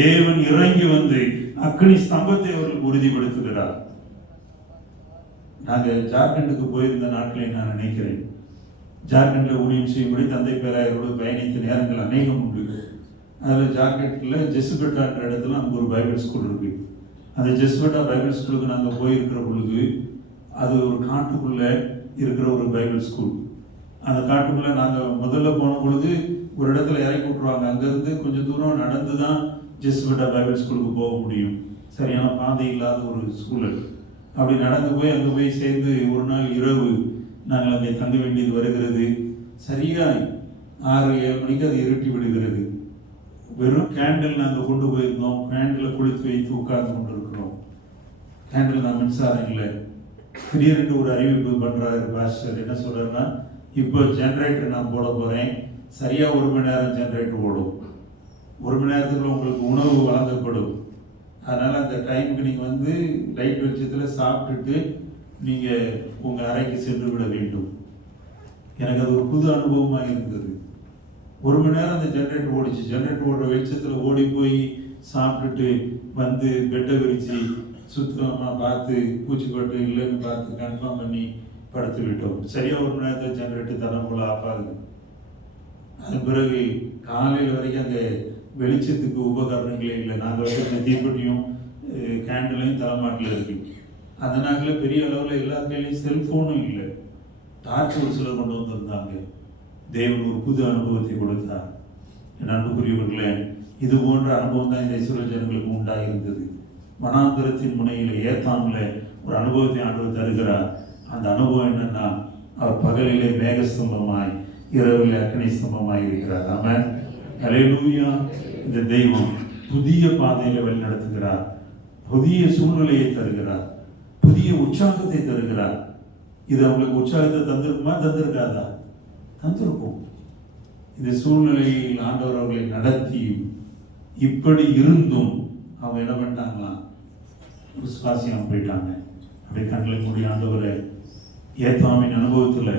தேவன் இறங்கி வந்து அக்னி ஸ்தம்பத்தை அவர்களுக்கு உறுதிப்படுத்துகிறார். நாங்க ஜார்க்கண்டுக்கு போயிருந்த நாட்களை நான் நினைக்கிறேன். ஜார்க்கண்ட்ல ஊழியம் செய்யும்படி தந்தை பேராயரோடு பயணித்த நேரங்கள் அநேகம் உண்டு. அதில் ஜார்க்கண்ட்ல ஜெசுபெட்டான்ற இடத்துல நமக்கு ஒரு பைபிள் ஸ்கூல் இருக்கு. அந்த ஜெசுபெட்டா பைபிள் ஸ்கூலுக்கு நாங்கள் போயிருக்கிற பொழுது அது ஒரு காட்டுக்குள்ள இருக்கிற ஒரு பைபிள் ஸ்கூல். அந்த காட்டுக்குள்ள நாங்கள் முதல்ல போன பொழுது ஒரு இடத்துல இறக்கி விட்டுருவாங்க. அங்கேருந்து கொஞ்சம் தூரம் நடந்து தான் ஜெசுபெட்டா பைபிள் ஸ்கூலுக்கு போக முடியும். சரியான பாதை இல்லாத ஒரு சூழல். அப்படி நடந்து போய் அங்கே போய் சேர்ந்து ஒரு நாள் இரவு நாங்கள் அங்கே தங்க வேண்டியது வருகிறது. சரியாக 6-7 மணிக்கு அது இருட்டி விடுகிறது. வெறும் கேண்டில் நாங்கள் கொண்டு போயிருந்தோம். கேண்டில் கொளுத்தி வைத்து உட்கார்ந்து கொண்டு இருக்கிறோம். கேண்டில் நான் மின்சாரம் இல்லை. திடீரென்று ஒரு அறிவிப்பு பண்ணுறாரு பாஸ்டர். என்ன சொல்கிறாருன்னா, இப்போ ஜென்ரேட்டர் நான் போட போகிறேன், சரியாக 1 மணி நேரம் ஜென்ரேட்டர் ஓடும், 1 மணி நேரத்துக்குள்ள உங்களுக்கு உணவு வழங்கப்படும். அதனால் அந்த டைமுக்கு நீங்கள் வந்து லைட் வெளிச்சத்தில் சாப்பிட்டுட்டு நீங்கள் உங்கள் அறைக்கு சென்று விட வேண்டும். எனக்கு அது ஒரு புது அனுபவமாக இருந்தது. 1 மணி நேரம் அந்த ஜென்ரேட்டர் ஓடிச்சு. ஜென்ரேட்டர் ஓடுற வெளிச்சத்தில் ஓடி போய் சாப்பிட்டுட்டு வந்து பெட்டை விரித்து சுத்தமாக பார்த்து பூச்சிப்பட்டு இல்லைன்னு பார்த்து கன்ஃபார்ம் பண்ணி படுத்து விட்டோம். சரியாக 1 மணி நேரத்தில் ஜென்ரேட்டர் தரம் போல் ஆஃப் ஆகுது. அதன் பிறகு காலையில் வரைக்கும் அந்த வெளிச்சத்துக்கு உபகரணங்களே இல்லை. நாங்கள் வச்சுருந்த தீப்பெட்டியும் கேண்டிலையும் தலைமாட்டில் இருக்கு. அந்த நாட்டில் பெரிய அளவில் எல்லா கையிலையும் செல்ஃபோனும் இல்லை. டார்ச் ஒரு சிலர் கொண்டு வந்திருந்தாங்க. தேவன் ஒரு புது அனுபவத்தை கொடுத்தார். என் அன்புக்குரியவர்களே, இது போன்ற அனுபவம் தான் இந்த இஸ்ரவேல் ஜனங்களுக்கு உண்டாயிருந்தது. வனாந்திரத்தின் முனையில் ஏத்தாமில் ஒரு அனுபவத்தை ஆண்டவர் தருகிறார். அந்த அனுபவம் என்னன்னா, அவர் பகலிலே மேகஸ்தம்பமாய் இரவில் அக்னி ஸ்தம்பமாய் இருக்கிறார். ஆமென், அல்லேலூயா. இந்த தெய்வம் புதிய பாதையில் வழிநடத்துகிறார், புதிய சூழ்நிலையை தருகிறார், புதிய உற்சாகத்தை தருகிறார். இது அவங்களுக்கு உற்சாகத்தை தந்திருக்குமா? தந்திருக்காதா? தந்திருக்கும். இந்த சூழ்நிலையில் ஆண்டவர் அவர்களை நடத்தியும் இப்படி இருந்தும் அவங்க என்ன பண்ணிட்டாங்களாம்? விசுவாசியாம போயிட்டாங்க. அப்படியே கண்களை மூடி, ஆண்டவரை ஏத்தாமின் அனுபவத்தில்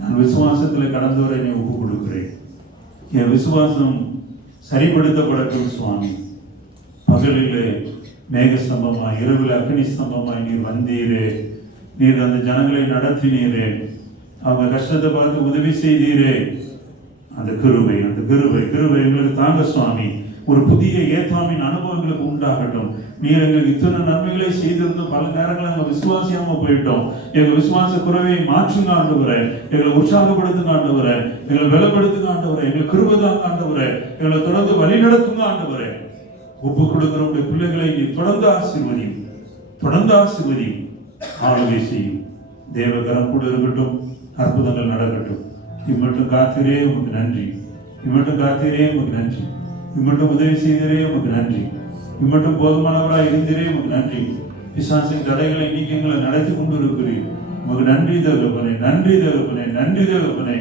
நான் விசுவாசத்தில் கடந்தவரை என்னை ஒப்பு கொடுக்கிறேன். என் விசுவாசம் சரிப்படுத்தப்படட்டும் சுவாமி. பகலிலே மேகஸ்தம்பமாய் இரவில் அக்னி ஸ்தம்பமாய் நீர் வந்தீரே. நீர் அந்த ஜனங்களை நடத்தினீரே. அவங்க கஷ்டத்தை பார்த்து உதவி செய்தீரே. அந்த கிருபை எங்களுக்கு தாங்க சுவாமி. ஒரு புதிய ஏத்தாமின் அனுபவங்களுக்கு உண்டாகட்டும். நீர் எங்களுக்கு இத்தனை நன்மைகளை செய்திருந்தோம். பல நேரங்களில் நாங்கள் விசுவாசியாம போயிட்டோம். எங்கள் விசுவாச குறைவை மாற்றுங்க ஆண்டவரே. எங்களை உற்சாகப்படுத்துங்க ஆண்டவரே. எங்களை பலப்படுத்துங்க ஆண்டவரே. எங்களுக்கு கிருபை தாங்க ஆண்டவரே. எங்களை தொடர்ந்து வழி நடத்துங்க ஆண்டவரே. ஒப்பு கொடுக்கிற உடைய பிள்ளைகளை நீ தொடர்ந்து ஆசீர்வதியும், தொடர்ந்து ஆசீர்வதியும், ஆளுகை செய்யும். தேவகரம் கூட இருக்கட்டும். அற்புதங்கள் நடக்கட்டும். இம்மட்டும் காத்திரே உமக்கு நன்றி. இம்மட்டும் காத்திரே உமக்கு நன்றி. இம்மட்டும் உதவி செய்தரே உமக்கு நன்றி. இம்மட்டும் போதுமானவராய் இருந்தரே உமக்கு நன்றி. பிசாசின் தடைகளை நீக்கி எங்களை நடத்தி கொண்டு இருக்கிறீர். உமக்கு நன்றி தகப்பனே, நன்றி தகப்பனே, நன்றி தகப்பனே,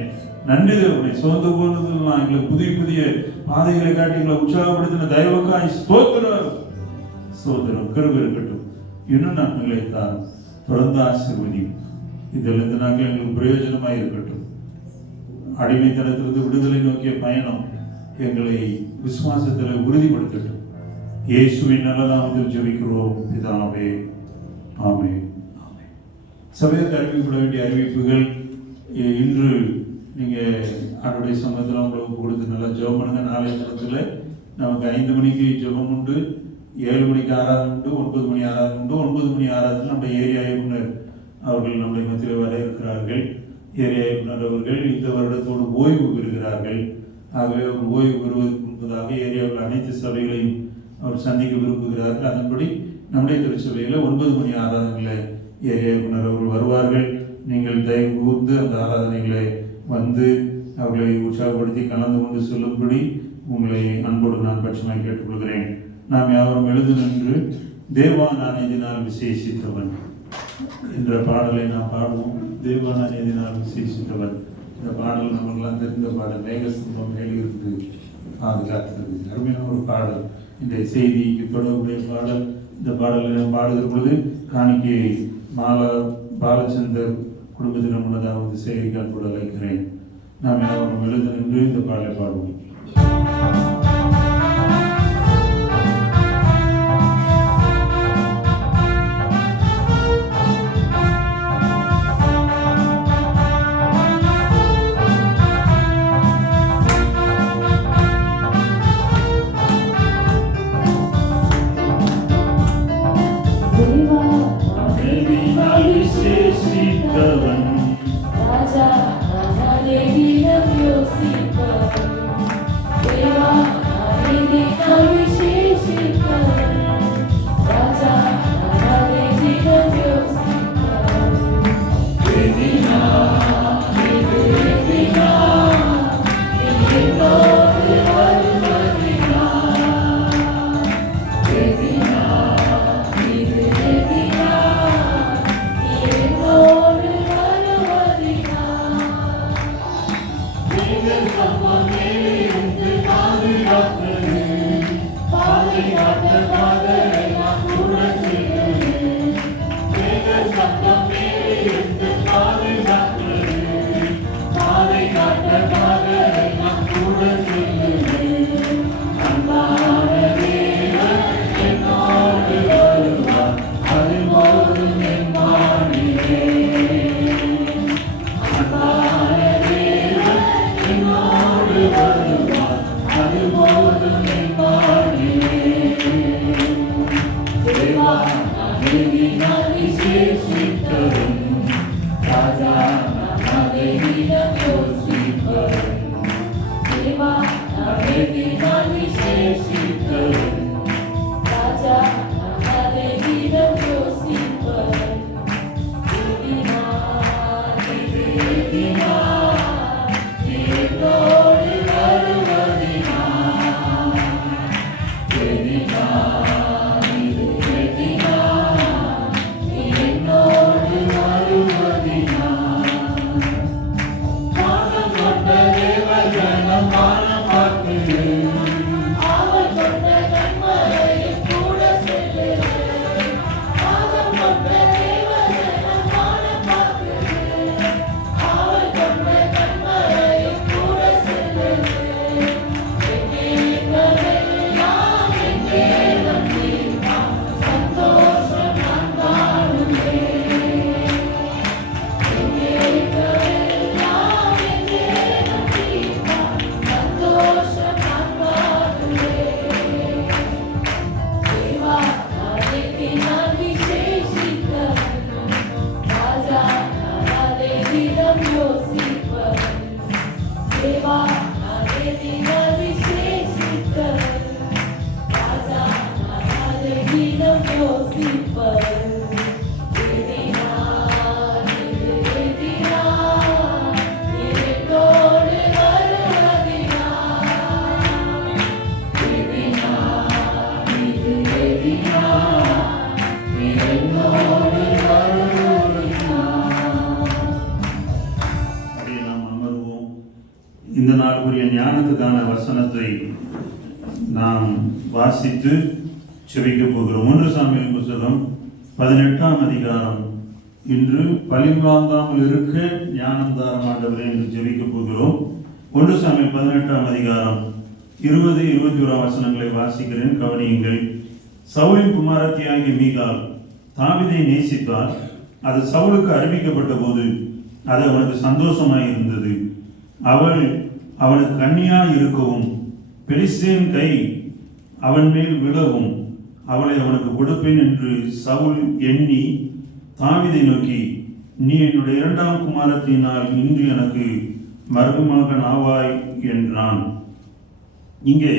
நன்றி தகப்பனே. சோர்ந்து போனதுலாம் எங்களுக்கு புதிய புதிய பாதைகளை காட்டி எங்களை உற்சாகப்படுத்தின தயவுக்காய் ஸ்தோத்திரம், ஸ்தோத்திரம். கிருபை இருக்கட்டும். இன்னும் நன்மைகளை தான் தொடர்ந்து ஆசீர்வதியும். இதில் இந்த நாட்கள் எங்களுக்கு பிரயோஜனமாக இருக்கட்டும். அடிமைத்தனத்திலிருந்து விடுதலை நோக்கிய பயணம் எங்களை விசுவாசத்தில் உறுதிப்படுத்தட்டும். இயேசுவின் நல்ல நாமத்தில் ஜெபிக்கிறோம் பிதாவே, ஆமென். சபைக்கு அறிவிக்கப்பட வேண்டிய அறிவிப்புகள். இன்று நீங்கள் அவருடைய சமயத்தில் உங்களுக்கு கொடுத்து நல்லா ஜெபம் பண்ணுங்க. நாளைய தினத்தில் நமக்கு 5 மணிக்கு ஜெபம் உண்டு, 7 மணிக்கு ஆராதனை உண்டு, 9 மணி ஆராதனை உண்டு. 9 மணி ஆராதனை நம்முடைய ஏரியா இயக்குனர் அவர்கள் நம்முடைய மத்தியில் வர இருக்கிறார்கள். ஏரியா இயக்குனர் அவர்கள் இந்த வருடத்தோடு ஓய்வு பெறுகிறார்கள். ஆகவே அவர் ஓய்வு பெறுவதற்கு முன்பதாக ஏரியாவில் அனைத்து சபைகளையும் அவர் சந்திக்க விரும்புகிறார்கள். அதன்படி நம்முடைய திருச்சபையில் 9 மணி ஆராதனைகளை ஏரியா இயக்குனர் அவர்கள் வருவார்கள். நீங்கள் தயவு கூர்ந்து அந்த ஆராதனைகளை வந்து அவர்களை உற்சாகப்படுத்தி கலந்து கொண்டு சொல்லும்படி உங்களை அன்போடு நான் பட்சமாக கேட்டுக்கொள்கிறேன். நாம் யாவரும் எழுது நின்று தேவா நான் எதினால் விசேஷித்தவன் என்ற பாடலை நாம் பாடுவோம். தேவா நான் எதினால் விசேஷித்தவன். இந்த பாடல் நம்மளாம் தெரிந்த பாடல். மேகஸ்தம்பம் மேலிருந்து பாதுகாத்தது. அருமையான ஒரு பாடல். இந்த செய்திக்கு தொடர்புடைய பாடல். இந்த பாடலை பாடுகிற பொழுது காணிக்கை பாலச்சந்தர் குடும்பத்தினர் முன்னதாக சேகரிக்க கூட அழைக்கிறேன். நாம் யாரும் எழுத நின்று இந்த பாடலை பாடுவோம். Raja, Mahadevina Yosipavani, Deva இந்த நாளுக்குரிய ஞானத்துக்கான வசனத்தை நாம் வாசித்து செவிக்க போகிறோம். 1 சாமுவேல் புத்தகம் 18ஆம் அதிகாரம். இன்று பழிவாங்காமல் இருக்க ஞானம் தாரும் ஆண்டவரே என்று ஜெபிக்க போகிறோம். 1 சாமுவேல் 18ஆம் அதிகாரம் 20, 21 வசனங்களை வாசிக்கிறேன், கவனியுங்கள். சவுலின் குமாரத்தியாகிய மீகாள் தாவீதை நேசித்தார். அது சவுலுக்கு அறிவிக்கப்பட்ட போது அது அவனுக்கு சந்தோஷமாய் இருந்தது. அவள் அவனுக்கு கன்னியாய் இருக்கவும் பெலிஸ்தேன் கை அவன் மேல் விழவும் அவளை அவனுக்கு கொடுப்பேன் என்று சவுல் எண்ணி தாவீதை நோக்கி, நீ என்னுடைய 2ஆம் குமாரத்தினால் இன்று எனக்கு மருமகன் ஆவாய் என்றான். இங்கே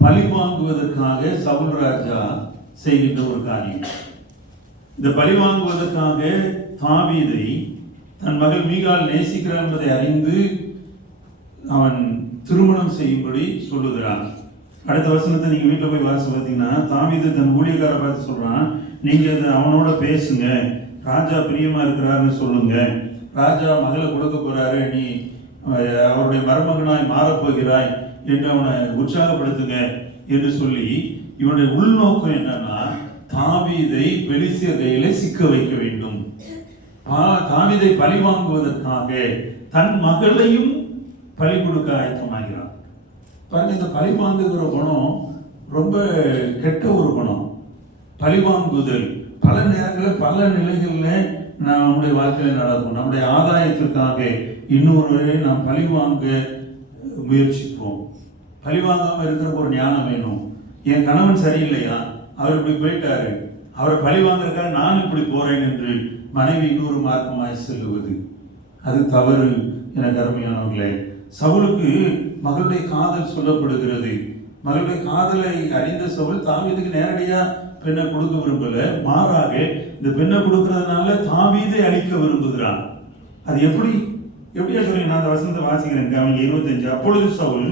பழி வாங்குவதற்காக சவுல் ராஜா செய்கின்ற ஒரு காரியம். இந்த பழி வாங்குவதற்காக தாவீதை தன் மகள் மீகாள் நேசிக்கிறார் என்பதை அறிந்து அவன் திருமணம் செய்யும்படி சொல்லுகிறான். அடுத்த வசனத்தை நீங்க வீட்டில் போய் வாசி பார்த்தீங்கன்னா, தாவீது தன் ஊழியக்கார பார்த்து சொல்றான், நீங்க அவனோட பேசுங்க, ராஜா பிரியமா இருக்கிறாருன்னு சொல்லுங்க, ராஜா மகளை கொடுக்க போறாரு, நீ அவருடைய மருமகனாய் மாறப்போகிறாய் என்று அவனை உற்சாகப்படுத்துங்க என்று சொல்லி, இவனுடைய உள்நோக்கம் என்னன்னா, தாவீதை பெலிஸ்தியர் கையில சிக்க வைக்க வேண்டும். தாவீதை பழி வாங்குவதற்காக தன் மகளையும் பழி கொடுக்க ஆயத்தமாகிறான். பாருங்க, இந்த பழி வாங்குகிற குணம் ரொம்ப கெட்ட ஒரு குணம். பழி வாங்குதல் பல நேரங்களில் பல நிலைகளில் நம்முடைய வாழ்க்கையில் நடக்கும். நம்முடைய ஆதாயத்திற்காக இன்னொருவரை நாம் பழி வாங்க முயற்சிப்போம். பழி வாங்காமல் இருக்கிற ஒரு ஞானம் வேணும். என் கணவன் சரியில்லையா, அவர் இப்படி போயிட்டாரு, அவரை பழி வாங்குறதுக்காக நான் இப்படி போறேன் என்று மனைவி இன்னொரு மார்க்கமாய் செல்லுவது, அது தவறு. எனக்கு அருமையானவர்களே, சவுலுக்கு மகளுடைய காதல் சொல்லப்படுகிறது. மகளுடைய காதலை அறிந்த சவுல் தாவீதுக்கு நேரடியா பெண்ணை கொடுக்க விரும்பல, மாறாக இந்த பெண்ணை கொடுக்கறதுனால தாவீதை அழிக்க விரும்புகிறான். அது எப்படியா சொல்றீங்க? நான் அந்த வசனத்தை வாசிக்கிறேன், கவனிங்க. 25. அப்பொழுது சவுல்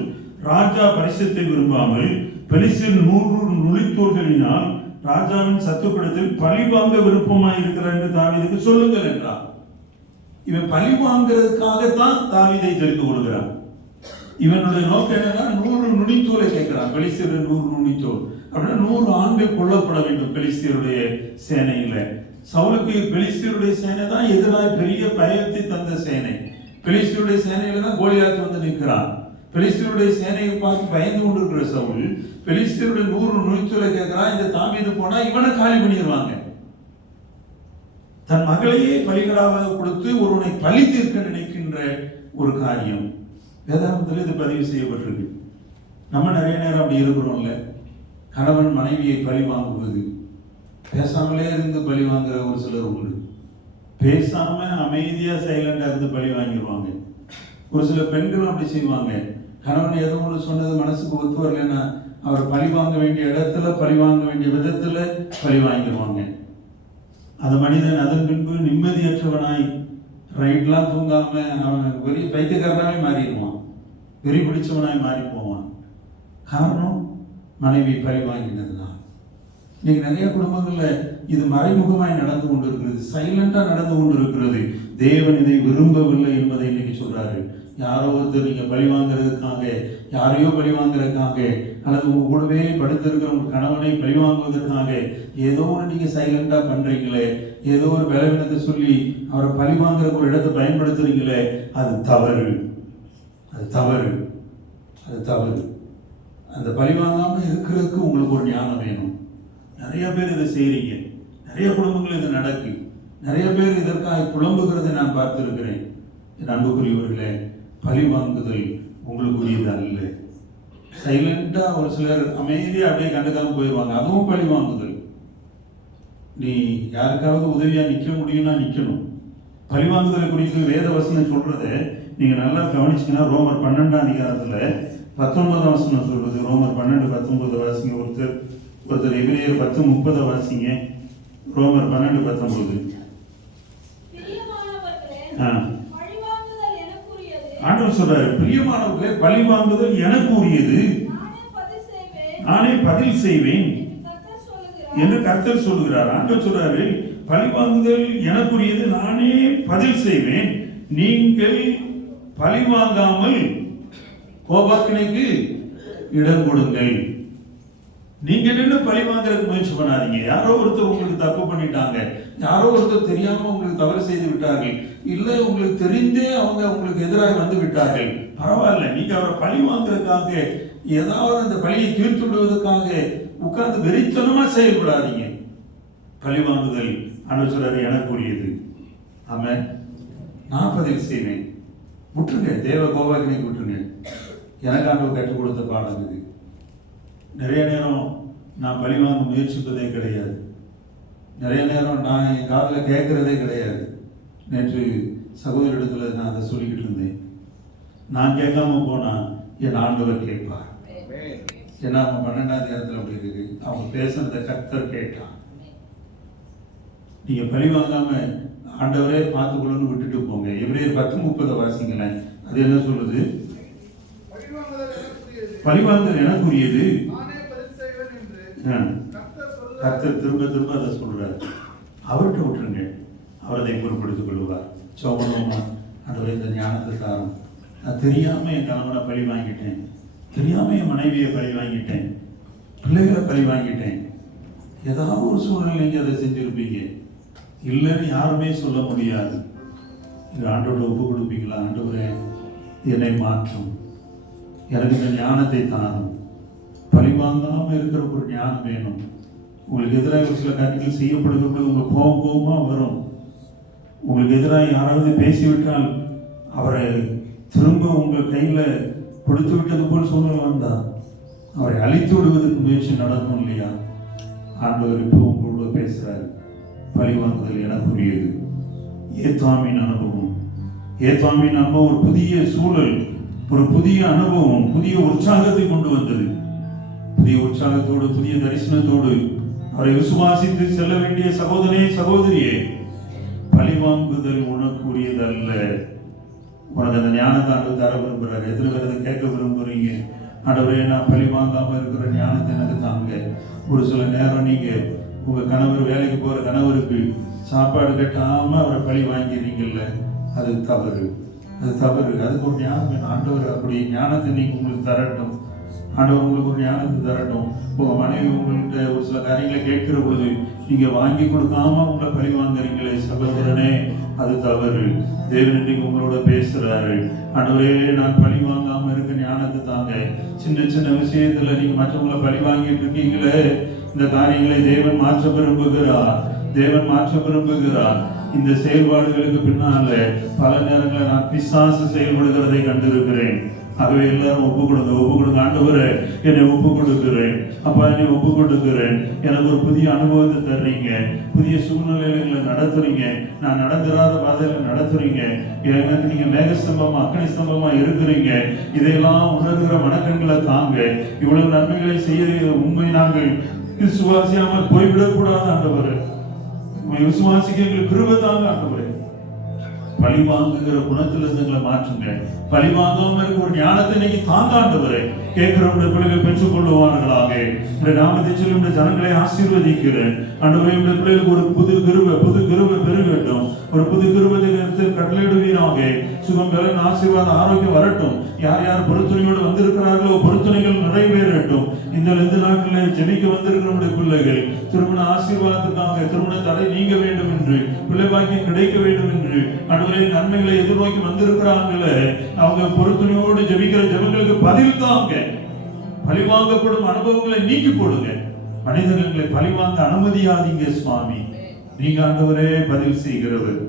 ராஜா பரிசத்தை விரும்பாமல் பெலிஸ்தர் 100 நுளித்தோள்களினால் ராஜாவின் சத்துப்படத்தில் பழி வாங்க விருப்பமாய் இருக்கிறார் என்று தாவீதுக்கு சொல்லுங்கள் என்றார். இவன் பழி வாங்கிறதுக்காகத்தான் தாவீதை தெரிந்து கொள்கிறான். இவனுடைய நோக்கம் என்னன்னா, 100 நுனித்தோலை கேட்கிறான். பெலிஸ்தர் 100 நுனித்தோல் அப்படின்னா 100 ஆண்கள் கொல்லப்பட வேண்டும் பெலிஸ்தருடைய சேனையில. சவுலுக்கு பெலிஸ்தருடைய சேனை தான் எதிராக பெரிய பயத்தை தந்த சேனை. பெலிஸ்தருடைய சேனையில தான் கோலியாத் வந்து நிற்கிறான். பெலிஸ்தருடைய சேனையை பார்த்து பயந்து கொண்டிருக்கிற சவுல் பெலிஸ்தருடைய 100 நுனித்தோலை கேட்கிறான். இந்த தாவீது போனா இவனை காலி பண்ணிடுவாங்க. தன் மகளையே பலிகளாக கொடுத்து ஒருவனை பழி தீர்க்க நினைக்கின்ற ஒரு காரியம் வேதாகமத்தில் இது பதிவு செய்யப்பட்டிருக்கு. நம்ம நிறைய நேரம் அப்படி இருக்கிறோம்ல, கணவன் மனைவியை பழி வாங்குவது, பேசாமலே இருந்து பழி வாங்குற ஒரு சிலர் உண்டு. பேசாம அமைதியா சைலண்டா இருந்து பழி வாங்கிடுவாங்க. ஒரு சில பெண்களும் அப்படி செய்வாங்க. கணவன் ஏதோ ஒன்று சொன்னது மனசுக்கு ஒத்து வரலன்னா அவர் பழி வாங்க வேண்டிய இடத்துல பழி வாங்க வேண்டிய விதத்துல பழி வாங்கிடுவாங்க. அந்த மனிதன் அதன் பின்பு நிம்மதியற்றவனாய் ரைட்லாம் தூங்காம அவன் பெரிய பைத்தியக்காரனாவே மாறிடுவான், வெறி பிடிச்சவனாய் மாறி போவான். காரணம் மனைவி பழி வாங்கினதுதான். இன்னைக்கு நிறைய குடும்பங்கள்ல இது மறைமுகமாய் நடந்து கொண்டிருக்கிறது, சைலண்டா நடந்து கொண்டிருக்கிறது. தேவன் இதை விரும்பவில்லை என்பதை இன்னைக்கு சொல்றாரு. யாரோ ஒருத்தர் நீங்க பழி வாங்குறதுக்காக, யாரையோ பழி வாங்குறதுக்காக, அல்லது உங்க கூடவே படுத்திருக்கிற உங்க கணவனை பழி வாங்குவதற்காக ஏதோ ஒன்று நீங்க சைலண்டா பண்றீங்களே, ஏதோ ஒரு பலவீனத்தை சொல்லி அவரை பழி வாங்குற ஒரு இடத்தை பயன்படுத்துறீங்களே, அது தவறு, அது தவறு, அது தவறு. அந்த பழி வாங்காம இருக்கிறதுக்கு உங்களுக்கு ஒரு ஞானம் வேணும். நிறைய பேர் இதை செய்றீங்க, நிறைய குடும்பங்கள் இது நடக்கு, நிறைய பேர் இதற்காக புலம்புகிறதை நான் பார்த்திருக்கிறேன். என் அன்புக்குரியவர்களே, பழி வாங்குதல் உங்களுக்குரியது அல்ல. சைலண்டா ஒரு சிலர் அமைதியா அப்படியே கண்டுக்காம போயிடுவாங்க, அதுவும் பழி வாங்குதல். நீ யாருக்காவது உதவியா நிக்க முடியும்னா நிக்கணும். பழி வாங்குதலை குறித்து வேத வசனம் சொல்றத நீங்க நல்லா கவனிச்சீங்கன்னா, ரோமர் 12ஆம் அதிகாரத்துல 19ஆம் வசனம் சொல்றது. ரோமர் 12:19 வாசிங்க. ஒருத்தர் எபிரேயர் 10:30 வாசிங்க. ரோமர் 12:19. ஆண்டவர் சொல்றாரு, பிரியமானவர்களே, பழி வாங்குதல் எனக்கு உரியது, நானே பதில் செய்வேன் என்று கர்த்தர் சொல்லுகிறார். ஆண்டவர் சொல்றாரு, பழி வாங்குதல் எனக்குரியது, நானே பதில் செய்வேன், நீங்கள் பழி வாங்காமல் கோபாக்கினைக்கு இடம் கொடுங்கள். நீங்க நின்று பழி வாங்குறதுக்கு முயற்சி பண்ணாதீங்க. யாரோ ஒருத்தர் உங்களுக்கு தப்பு பண்ணிட்டாங்க, யாரோ ஒருத்தர் தெரியாம உங்களுக்கு தவறு செய்து விட்டார்கள், இல்ல உங்களுக்கு தெரிந்தே அவங்க உங்களுக்கு எதிராக வந்து விட்டார்கள். பரவாயில்ல, நீங்க அவரை பழி வாங்குறதுக்காக, ஏதாவது அந்த பழியை தீர்த்து விடுவதற்காக உட்கார்ந்து வெறித்தனமா செயல்படாதீங்க. பழி வாங்குதல் ஆண்டவர் எனக்குரியது. ஆமென். நான் பதில் செய்வேன். விட்டுருங்க, தேவ கோபாக்கினை விட்டுருங்க. எனக்கு ஆண்டவர் கற்றுக் கொடுத்த பாடம் இது. நிறைய நேரம் நான் பழி வாங்க முயற்சிப்பதே கிடையாது. நிறைய நேரம் நான் என் காதில் கேட்கறதே கிடையாது. நேற்று சகோதரிடத்தில் நான் அதை சொல்லிக்கிட்டு இருந்தேன். நான் கேட்காம போனா என் ஆண்டவர் கேட்பார். ஏன்னா அவங்க 12ஆம் நேரத்தில் அப்படி இருக்கு, அவங்க பேசுறத கர்த்தர் கேட்டான். நீங்க பழி வாங்காம ஆண்டவரே பார்த்துக்கொள்ளு விட்டுட்டு போங்க. எபிரேயர் 10:30 வாசிங்களேன். அது என்ன சொல்லுது? பழிவாங்குதல் எனக்குரியது. கர்த்தர் திரும்ப திரும்ப அதை சொல்றாரு. அவர்கிட்ட விட்டுருங்க, அவர் அதை பொறுப்படுத்திக் கொள்வார். சோமனோமா ஆண்டவரே இந்த ஞானத்தை தாரும். நான் தெரியாம என் கணவனை பழி வாங்கிட்டேன், தெரியாம என் மனைவியை பழி வாங்கிட்டேன், பிள்ளைகளை பழி வாங்கிட்டேன். ஏதாவது ஒரு சூழ்நிலை நீங்க அதை செஞ்சிருப்பீங்க. இல்லைன்னு யாருமே சொல்ல முடியாது. இது ஆண்டோட ஒப்பு கொடுப்பீங்களா? ஆண்டவரே என்னை மாற்றும், எனக்கு இந்த ஞானத்தை தாரும். பழி வாங்காம இருக்கிற ஒரு ஞானம் வேணும். உங்களுக்கு எதிராக ஒரு சில காரியங்கள் செய்யப்படுகிற பொழுது உங்களுக்கு கோபமா வரும். உங்களுக்கு எதிராக யாராவது பேசிவிட்டால் அவரை திரும்ப உங்கள் கையில கொடுத்து விட்டது போல் சூழ்நிலை வந்தா அவரை அழித்து விடுவதற்கு முயற்சி நடக்கும் இல்லையா? ஆண்டவர் இப்போ உங்களோட பேசுறாரு. பழி வாங்குதல் எனக்குரியது. ஏத்தாமின் அனுபவம், ஏத்தாமின் அனுபவம் ஒரு புதிய சூழல், ஒரு புதிய அனுபவம், புதிய உற்சாகத்தை கொண்டு வந்தது. புதிய உற்சாகத்தோடு, புதிய தரிசனத்தோடு அவரை விசுவாசித்து செல்ல வேண்டிய சகோதரே சகோதரியே, பழி வாங்குதல் உனக்குரியதல்ல. உனக்கு அந்த ஞானத்தை ஆண்டவர் தர விரும்புறாரு. எத்தனை பேர் அதை கேட்க விரும்புறீங்க? ஆண்டவரே நான் பழி வாங்காம இருக்கிற ஞானத்தை எனக்கு தாங்க. ஒரு சில நேரம் நீங்க உங்க கணவர், வேலைக்கு போற கணவருக்கு சாப்பாடு கட்டாம அவரை பழி வாங்கிறீங்கல்ல, அது தவறு, அது தவறு. அதுக்கு ஒரு ஞானம் ஆண்டவர் அப்படி ஞானத்தை நீங்க உங்களுக்கு தரட்டும். ஆண்டவர் உங்களுக்கு ஒரு ஞானத்தை தரட்டும். உங்க மனைவி உங்கள்கிட்ட ஒரு சில காரியங்களை கேட்கிற பொழுது நீங்க வாங்கி கொடுக்காம உங்களை பழி வாங்குறீங்களே சகோதரனே, அது தவறு. தேவன் இன்றைக்கு உங்களோட பேசுறாரு. ஆண்டவரே நான் பழி வாங்காம இருக்க ஞானத்தை தாங்க. சின்ன சின்ன விஷயத்துல நீங்க மற்றவங்களை பழி வாங்கிட்டு இருக்கீங்களே, இந்த காரியங்களை தேவன் மாற்ற விரும்புகிறார். தேவன் மாற்ற விரும்புகிறார். இந்த செயல்பாடுகளுக்கு பின்னால பல நேரங்களில் நான் பிசாசு செயல்படுகிறதை கண்டிருக்கிறேன். ஆகவே எல்லாரும் ஒப்பு கொடுங்க, ஒப்பு கொடுங்க. ஆண்டவரே என்னை ஒப்பு கொடுக்கிறேன், அப்பா என்னை ஒப்பு கொடுக்கிறேன். எனக்கு ஒரு புதிய அனுபவத்தை தர்றீங்க, புதிய சூழ்நிலைகளை நடத்துறீங்க, நான் நடந்துராத பாதையில நடத்துறீங்க. எனக்கு நீங்க மேகஸ்தம்பமா அக்னி ஸ்தம்பமா இருக்கிறீங்க. இதையெல்லாம் உணர்கிற மனக்கண்களை தாங்க. இவ்வளவு நன்மைகளை செய்ய உண்மை நாங்கள் விசுவாசியாமல் போய்விடக்கூடாது ஆண்டவரே. உண்மை விசுவாசிக்க எங்களுக்கு கிருபை தாங்க ஆண்டவரே. பழி வாங்குகிற குணத்திலிருந்து எங்களை மாற்றுங்க. பழி வாங்காம இருக்க ஒரு ஞானத்தை நீங்க தாங்காண்டவரே. கேட்கிறவங்க பிள்ளைகள் பெற்றுக் கொள்ளுவார்களாக. நாமத்தை சொல்லி ஜனங்களை ஆசீர்வதிக்கிறேன். ஆண்டவரே பிள்ளைகளுக்கு ஒரு புது கிருபை பெருகட்டும். ஒரு புது கிருபத்தை கட்டளையிடுவீராக. சுகம் பலன் ஆசீர்வாதம் ஆரோக்கியம் வரட்டும். யார் யார் பொருத்துணையோடு வந்திருக்கிறார்களோ பொருத்துணைகள் நிறைவேறட்டும். இந்த 2 நாட்களில் ஜெபிக்க வந்திருக்கிற பிள்ளைகள் திருமண ஆசீர்வாதத்துக்காக, திருமண தடை நீங்க வேண்டும் என்று, பிள்ளை பாக்கியம் கிடைக்க வேண்டும் என்று, ஆண்டவரே நன்மைகளை எதிர்நோக்கி வந்திருக்கிறாங்களே, அவங்க பொருத்துணையோடு ஜெபிக்கிற ஜெபங்களுக்கு பதில் தாங்க. பழிவாங்கப்படும் அனுபவங்களை நீக்கி போடுங்க. மனிதர்களை பழிவாங்க அனுமதியாதீங்க சுவாமி. நீங்க ஆண்டவரே பதில் செய்கிறவர்.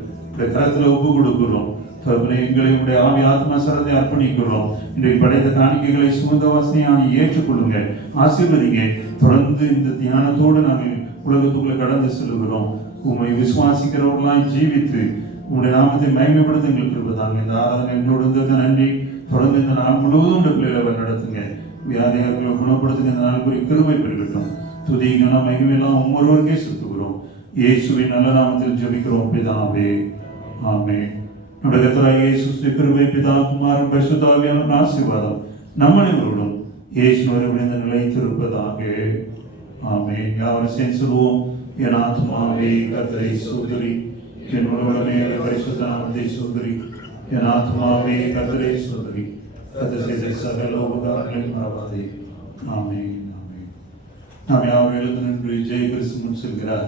கரத்துல ஒப்பு கொடுக்கிறோம். எங்களை உடைய ஆவி ஆத்மா சரத்தை அர்ப்பணிக்கிறோம். இன்றைக்கு படைத்த காணிக்கைகளை சுகந்த வாசனையாக ஏற்றுக்கொள்ளுங்க, ஆசீர்வதிங்க. தொடர்ந்து இந்த தியானத்தோடு நாங்கள் உலகத்துக்குள்ள கடந்து செல்கிறோம். உண்மை விசுவாசிக்கிறவர்களாய் ஜீவித்து உங்களுடைய நாமத்தை மகிமைப்படுத்த எங்களுக்கு இருப்பதாங்க. இந்த ஆராதனை எங்களோடு இருந்தது நன்றி. தொடர்ந்து இந்த நாள் முழுவதும் இந்த பிள்ளைகளை நடத்துங்க. வியாதிகளை குணப்படுத்துங்க. இந்த நாளுக்குரிய கிருபை பெருகட்டும். துதிகளாம் மகிமையெல்லாம் ஒவ்வொருவருக்கே செலுத்துகிறோம். இயேசுவின் நல்ல நாமத்தில் ஜெபிக்கிறோம் பிதாவே, ஆமென். நம்முடைய கர்த்தராகிய இயேசு கிருபை, பிதா, குமாரன், பரிசுத்த ஆவியானவரின் ஆசீர்வாதம் நம் அனைவரோடும் இயேசுவோடு நிலைத்திருப்பதாக. ஆமென். யாவரும் சேர்ந்து சொல்லுவோம். என் ஆத்மாவே கர்த்தரை ஸ்தோத்திரி, என் உடலே பரிசுத்த நாமத்தை ஸ்தோத்திரி. என் ஆத்மாவே கர்த்தரை ஸ்தோத்திரி. கர்த்தர் செய்த சகல உபகாரங்களையும் மறவாதே. ஆமென். ஆமென். நாம் யாரும் எழுந்து நின்று ஜெய கிறிஸ்து முன் செல்கிறார்.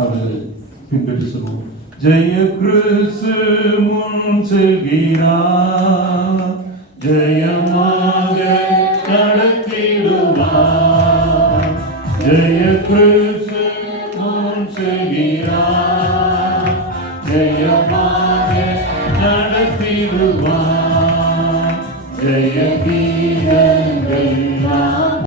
அவர்கள் பின்பற்றி சொல்வோம். ஜெய கிறிஸ்து முன் செல்கிறார், ஜெயமாக நடத்திடுவார். ஜெய கிறிஸ்து முன் செல்கிறார், ஜெயமாக நடத்திடுவார். ஜெய